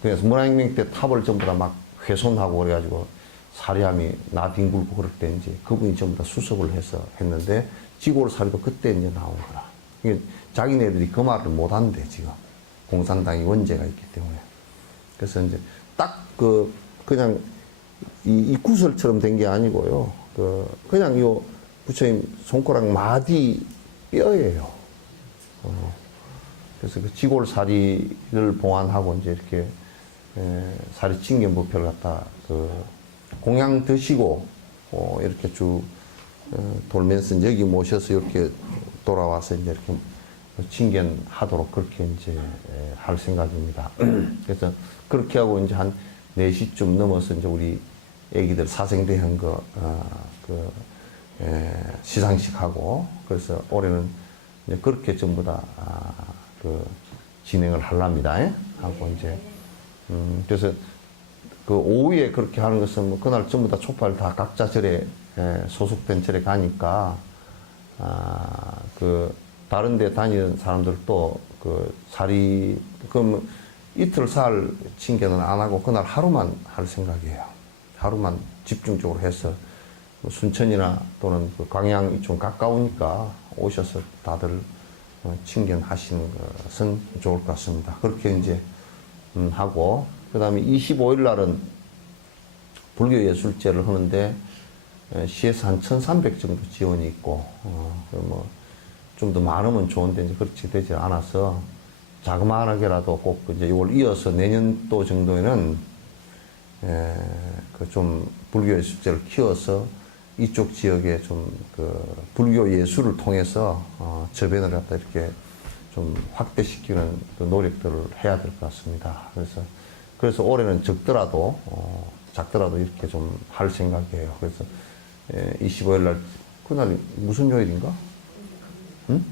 그래서 문화혁명 때 탑을 전부 다 막 훼손하고 그래가지고 사리함이 나뒹굴고 그럴 때 이제 그분이 전부 다 수습을 해서 했는데 지골 사리도 그때 이제 나온 거라. 이게 자기네들이 그 말을 못 한대 지금 공산당이 원죄가 있기 때문에. 그래서 이제 딱 그냥 이 구설처럼 된 게 아니고요. 그냥 요 부처님 손가락 마디 뼈예요. 그래서 그 지골 사리를 봉안하고 이제 이렇게 사리 칭견 부표를 갖다 공양 드시고 이렇게 쭉 돌면서 이제 여기 모셔서 이렇게 돌아와서 이제 이렇게 칭견하도록 그렇게 이제 할 생각입니다. 그래서 그렇게 하고 이제 한 4시쯤 넘어서 이제 우리 애기들 사생대한 시상식 하고 그래서 올해는 이제 그렇게 전부 다 진행을 하랍니다. 하고 이제 그래서 그 오후에 그렇게 하는 것은 뭐 그날 전부 다 촛발 다 각자 절에 소속된 절에 가니까 다른 데 다니는 사람들도 사리 그럼 이틀 살 징계는 안 하고 그날 하루만 할 생각이에요. 하루만 집중적으로 해서 뭐 순천이나 또는 그 광양이 좀 가까우니까 오셔서 다들 칭견하시는 것은 좋을 것 같습니다. 그렇게 이제 하고 그 다음에 25일 날은 불교예술제를 하는데 시에서 한 1,300 정도 지원이 있고 뭐 좀 더 많으면 좋은데 이제 그렇게 되지 않아서 자그마하게라도 꼭 이제 이걸 이어서 내년도 정도에는 좀 불교예술제를 키워서 이쪽 지역에 좀 불교 예술을 통해서 저변을 갖다 이렇게 좀 확대시키는 그 노력들을 해야 될 것 같습니다. 그래서 올해는 작더라도 이렇게 좀 할 생각이에요. 그래서 25일 날 그날 무슨 요일인가? 응?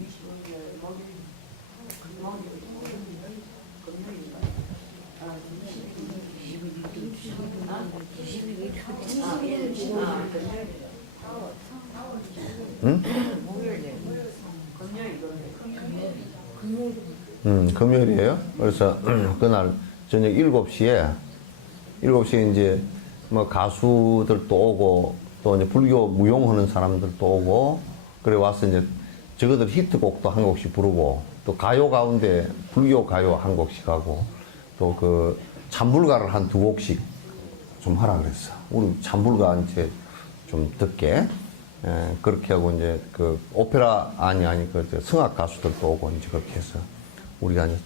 응? 금요일이에요. 그래서 그날 저녁 7시에 이제 뭐 가수들도 오고 또 이제 불교 무용하는 사람들도 오고 그래 와서 이제 저거들 히트곡도 한 곡씩 부르고 또 가요 가운데 불교 가요 한 곡씩 하고 또 찬불가를 한 2곡씩 좀 하라 그랬어. 우리 찬불가 이제 좀 듣게 그렇게 하고 이제 오페라 아니 성악 가수들도 오고 이제 그렇게 해서 우리가 이제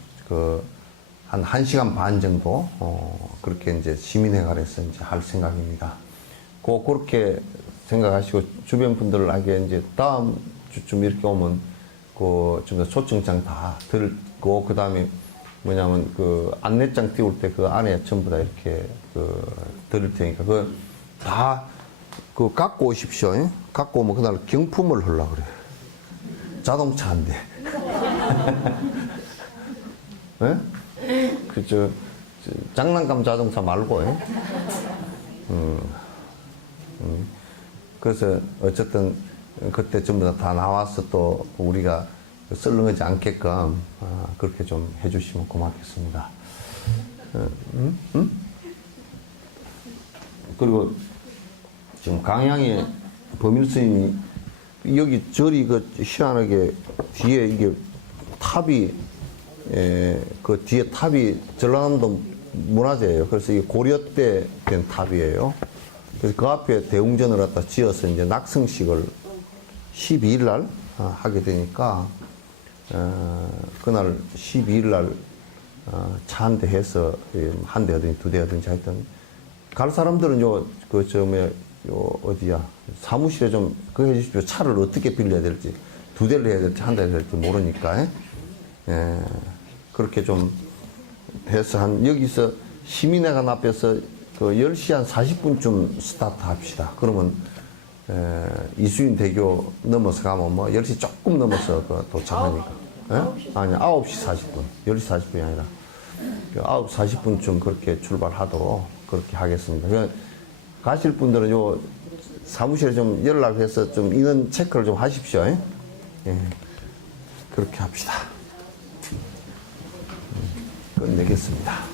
한 1시간 반 정도 그렇게 이제 시민회관에서 이제 할 생각입니다. 그렇게 생각하시고 주변 분들에게 이제 다음 주쯤 이렇게 오면 좀 더 초청장 다 들고 그 다음에 뭐냐면 안내장 띄울 때 그 안에 전부 다 이렇게 드릴 테니까 다 갖고 오십시오. 예? 갖고 오면 그날 경품을 하려고 그래. 자동차인데. 예? 장난감 자동차 말고, 예? 그래서 어쨌든 그때 전부 다 나와서 또 우리가 썰렁하지 않게끔 그렇게 좀 해주시면 고맙겠습니다. 그리고 지금 강양에 범일 스님이 여기 절이 그 희한하게 뒤에 이게 탑이 그 뒤에 탑이 전라남도 문화재예요. 그래서 이게 고려 때 된 탑이에요. 그래서 그 앞에 대웅전을 갖다 지어서 이제 낙성식을 12일 날 하게 되니까 그날 12일 날 차 한 대 해서 한 대든지 두 대든지 하여튼 갈 사람들은 요 어디야 사무실에 좀 그거 해주십시오. 차를 어떻게 빌려야 될지 두 대를 해야 될지 한 대를 해야 될지 모르니까 그렇게 좀 해서 한 여기서 시민회관 앞에서 그 10시 한 40분쯤 스타트 합시다. 그러면 이수인 대교 넘어서 가면 뭐 10시 조금 넘어서 그 도착하니까. 아니 9시 40분. 10시 40분이 아니라 9시 40분쯤 그렇게 출발하도록 그렇게 하겠습니다. 그러니까 가실 분들은 요 사무실에 좀 연락해서 좀 인원 체크를 좀 하십시오. 예. 그렇게 합시다. 끝내겠습니다.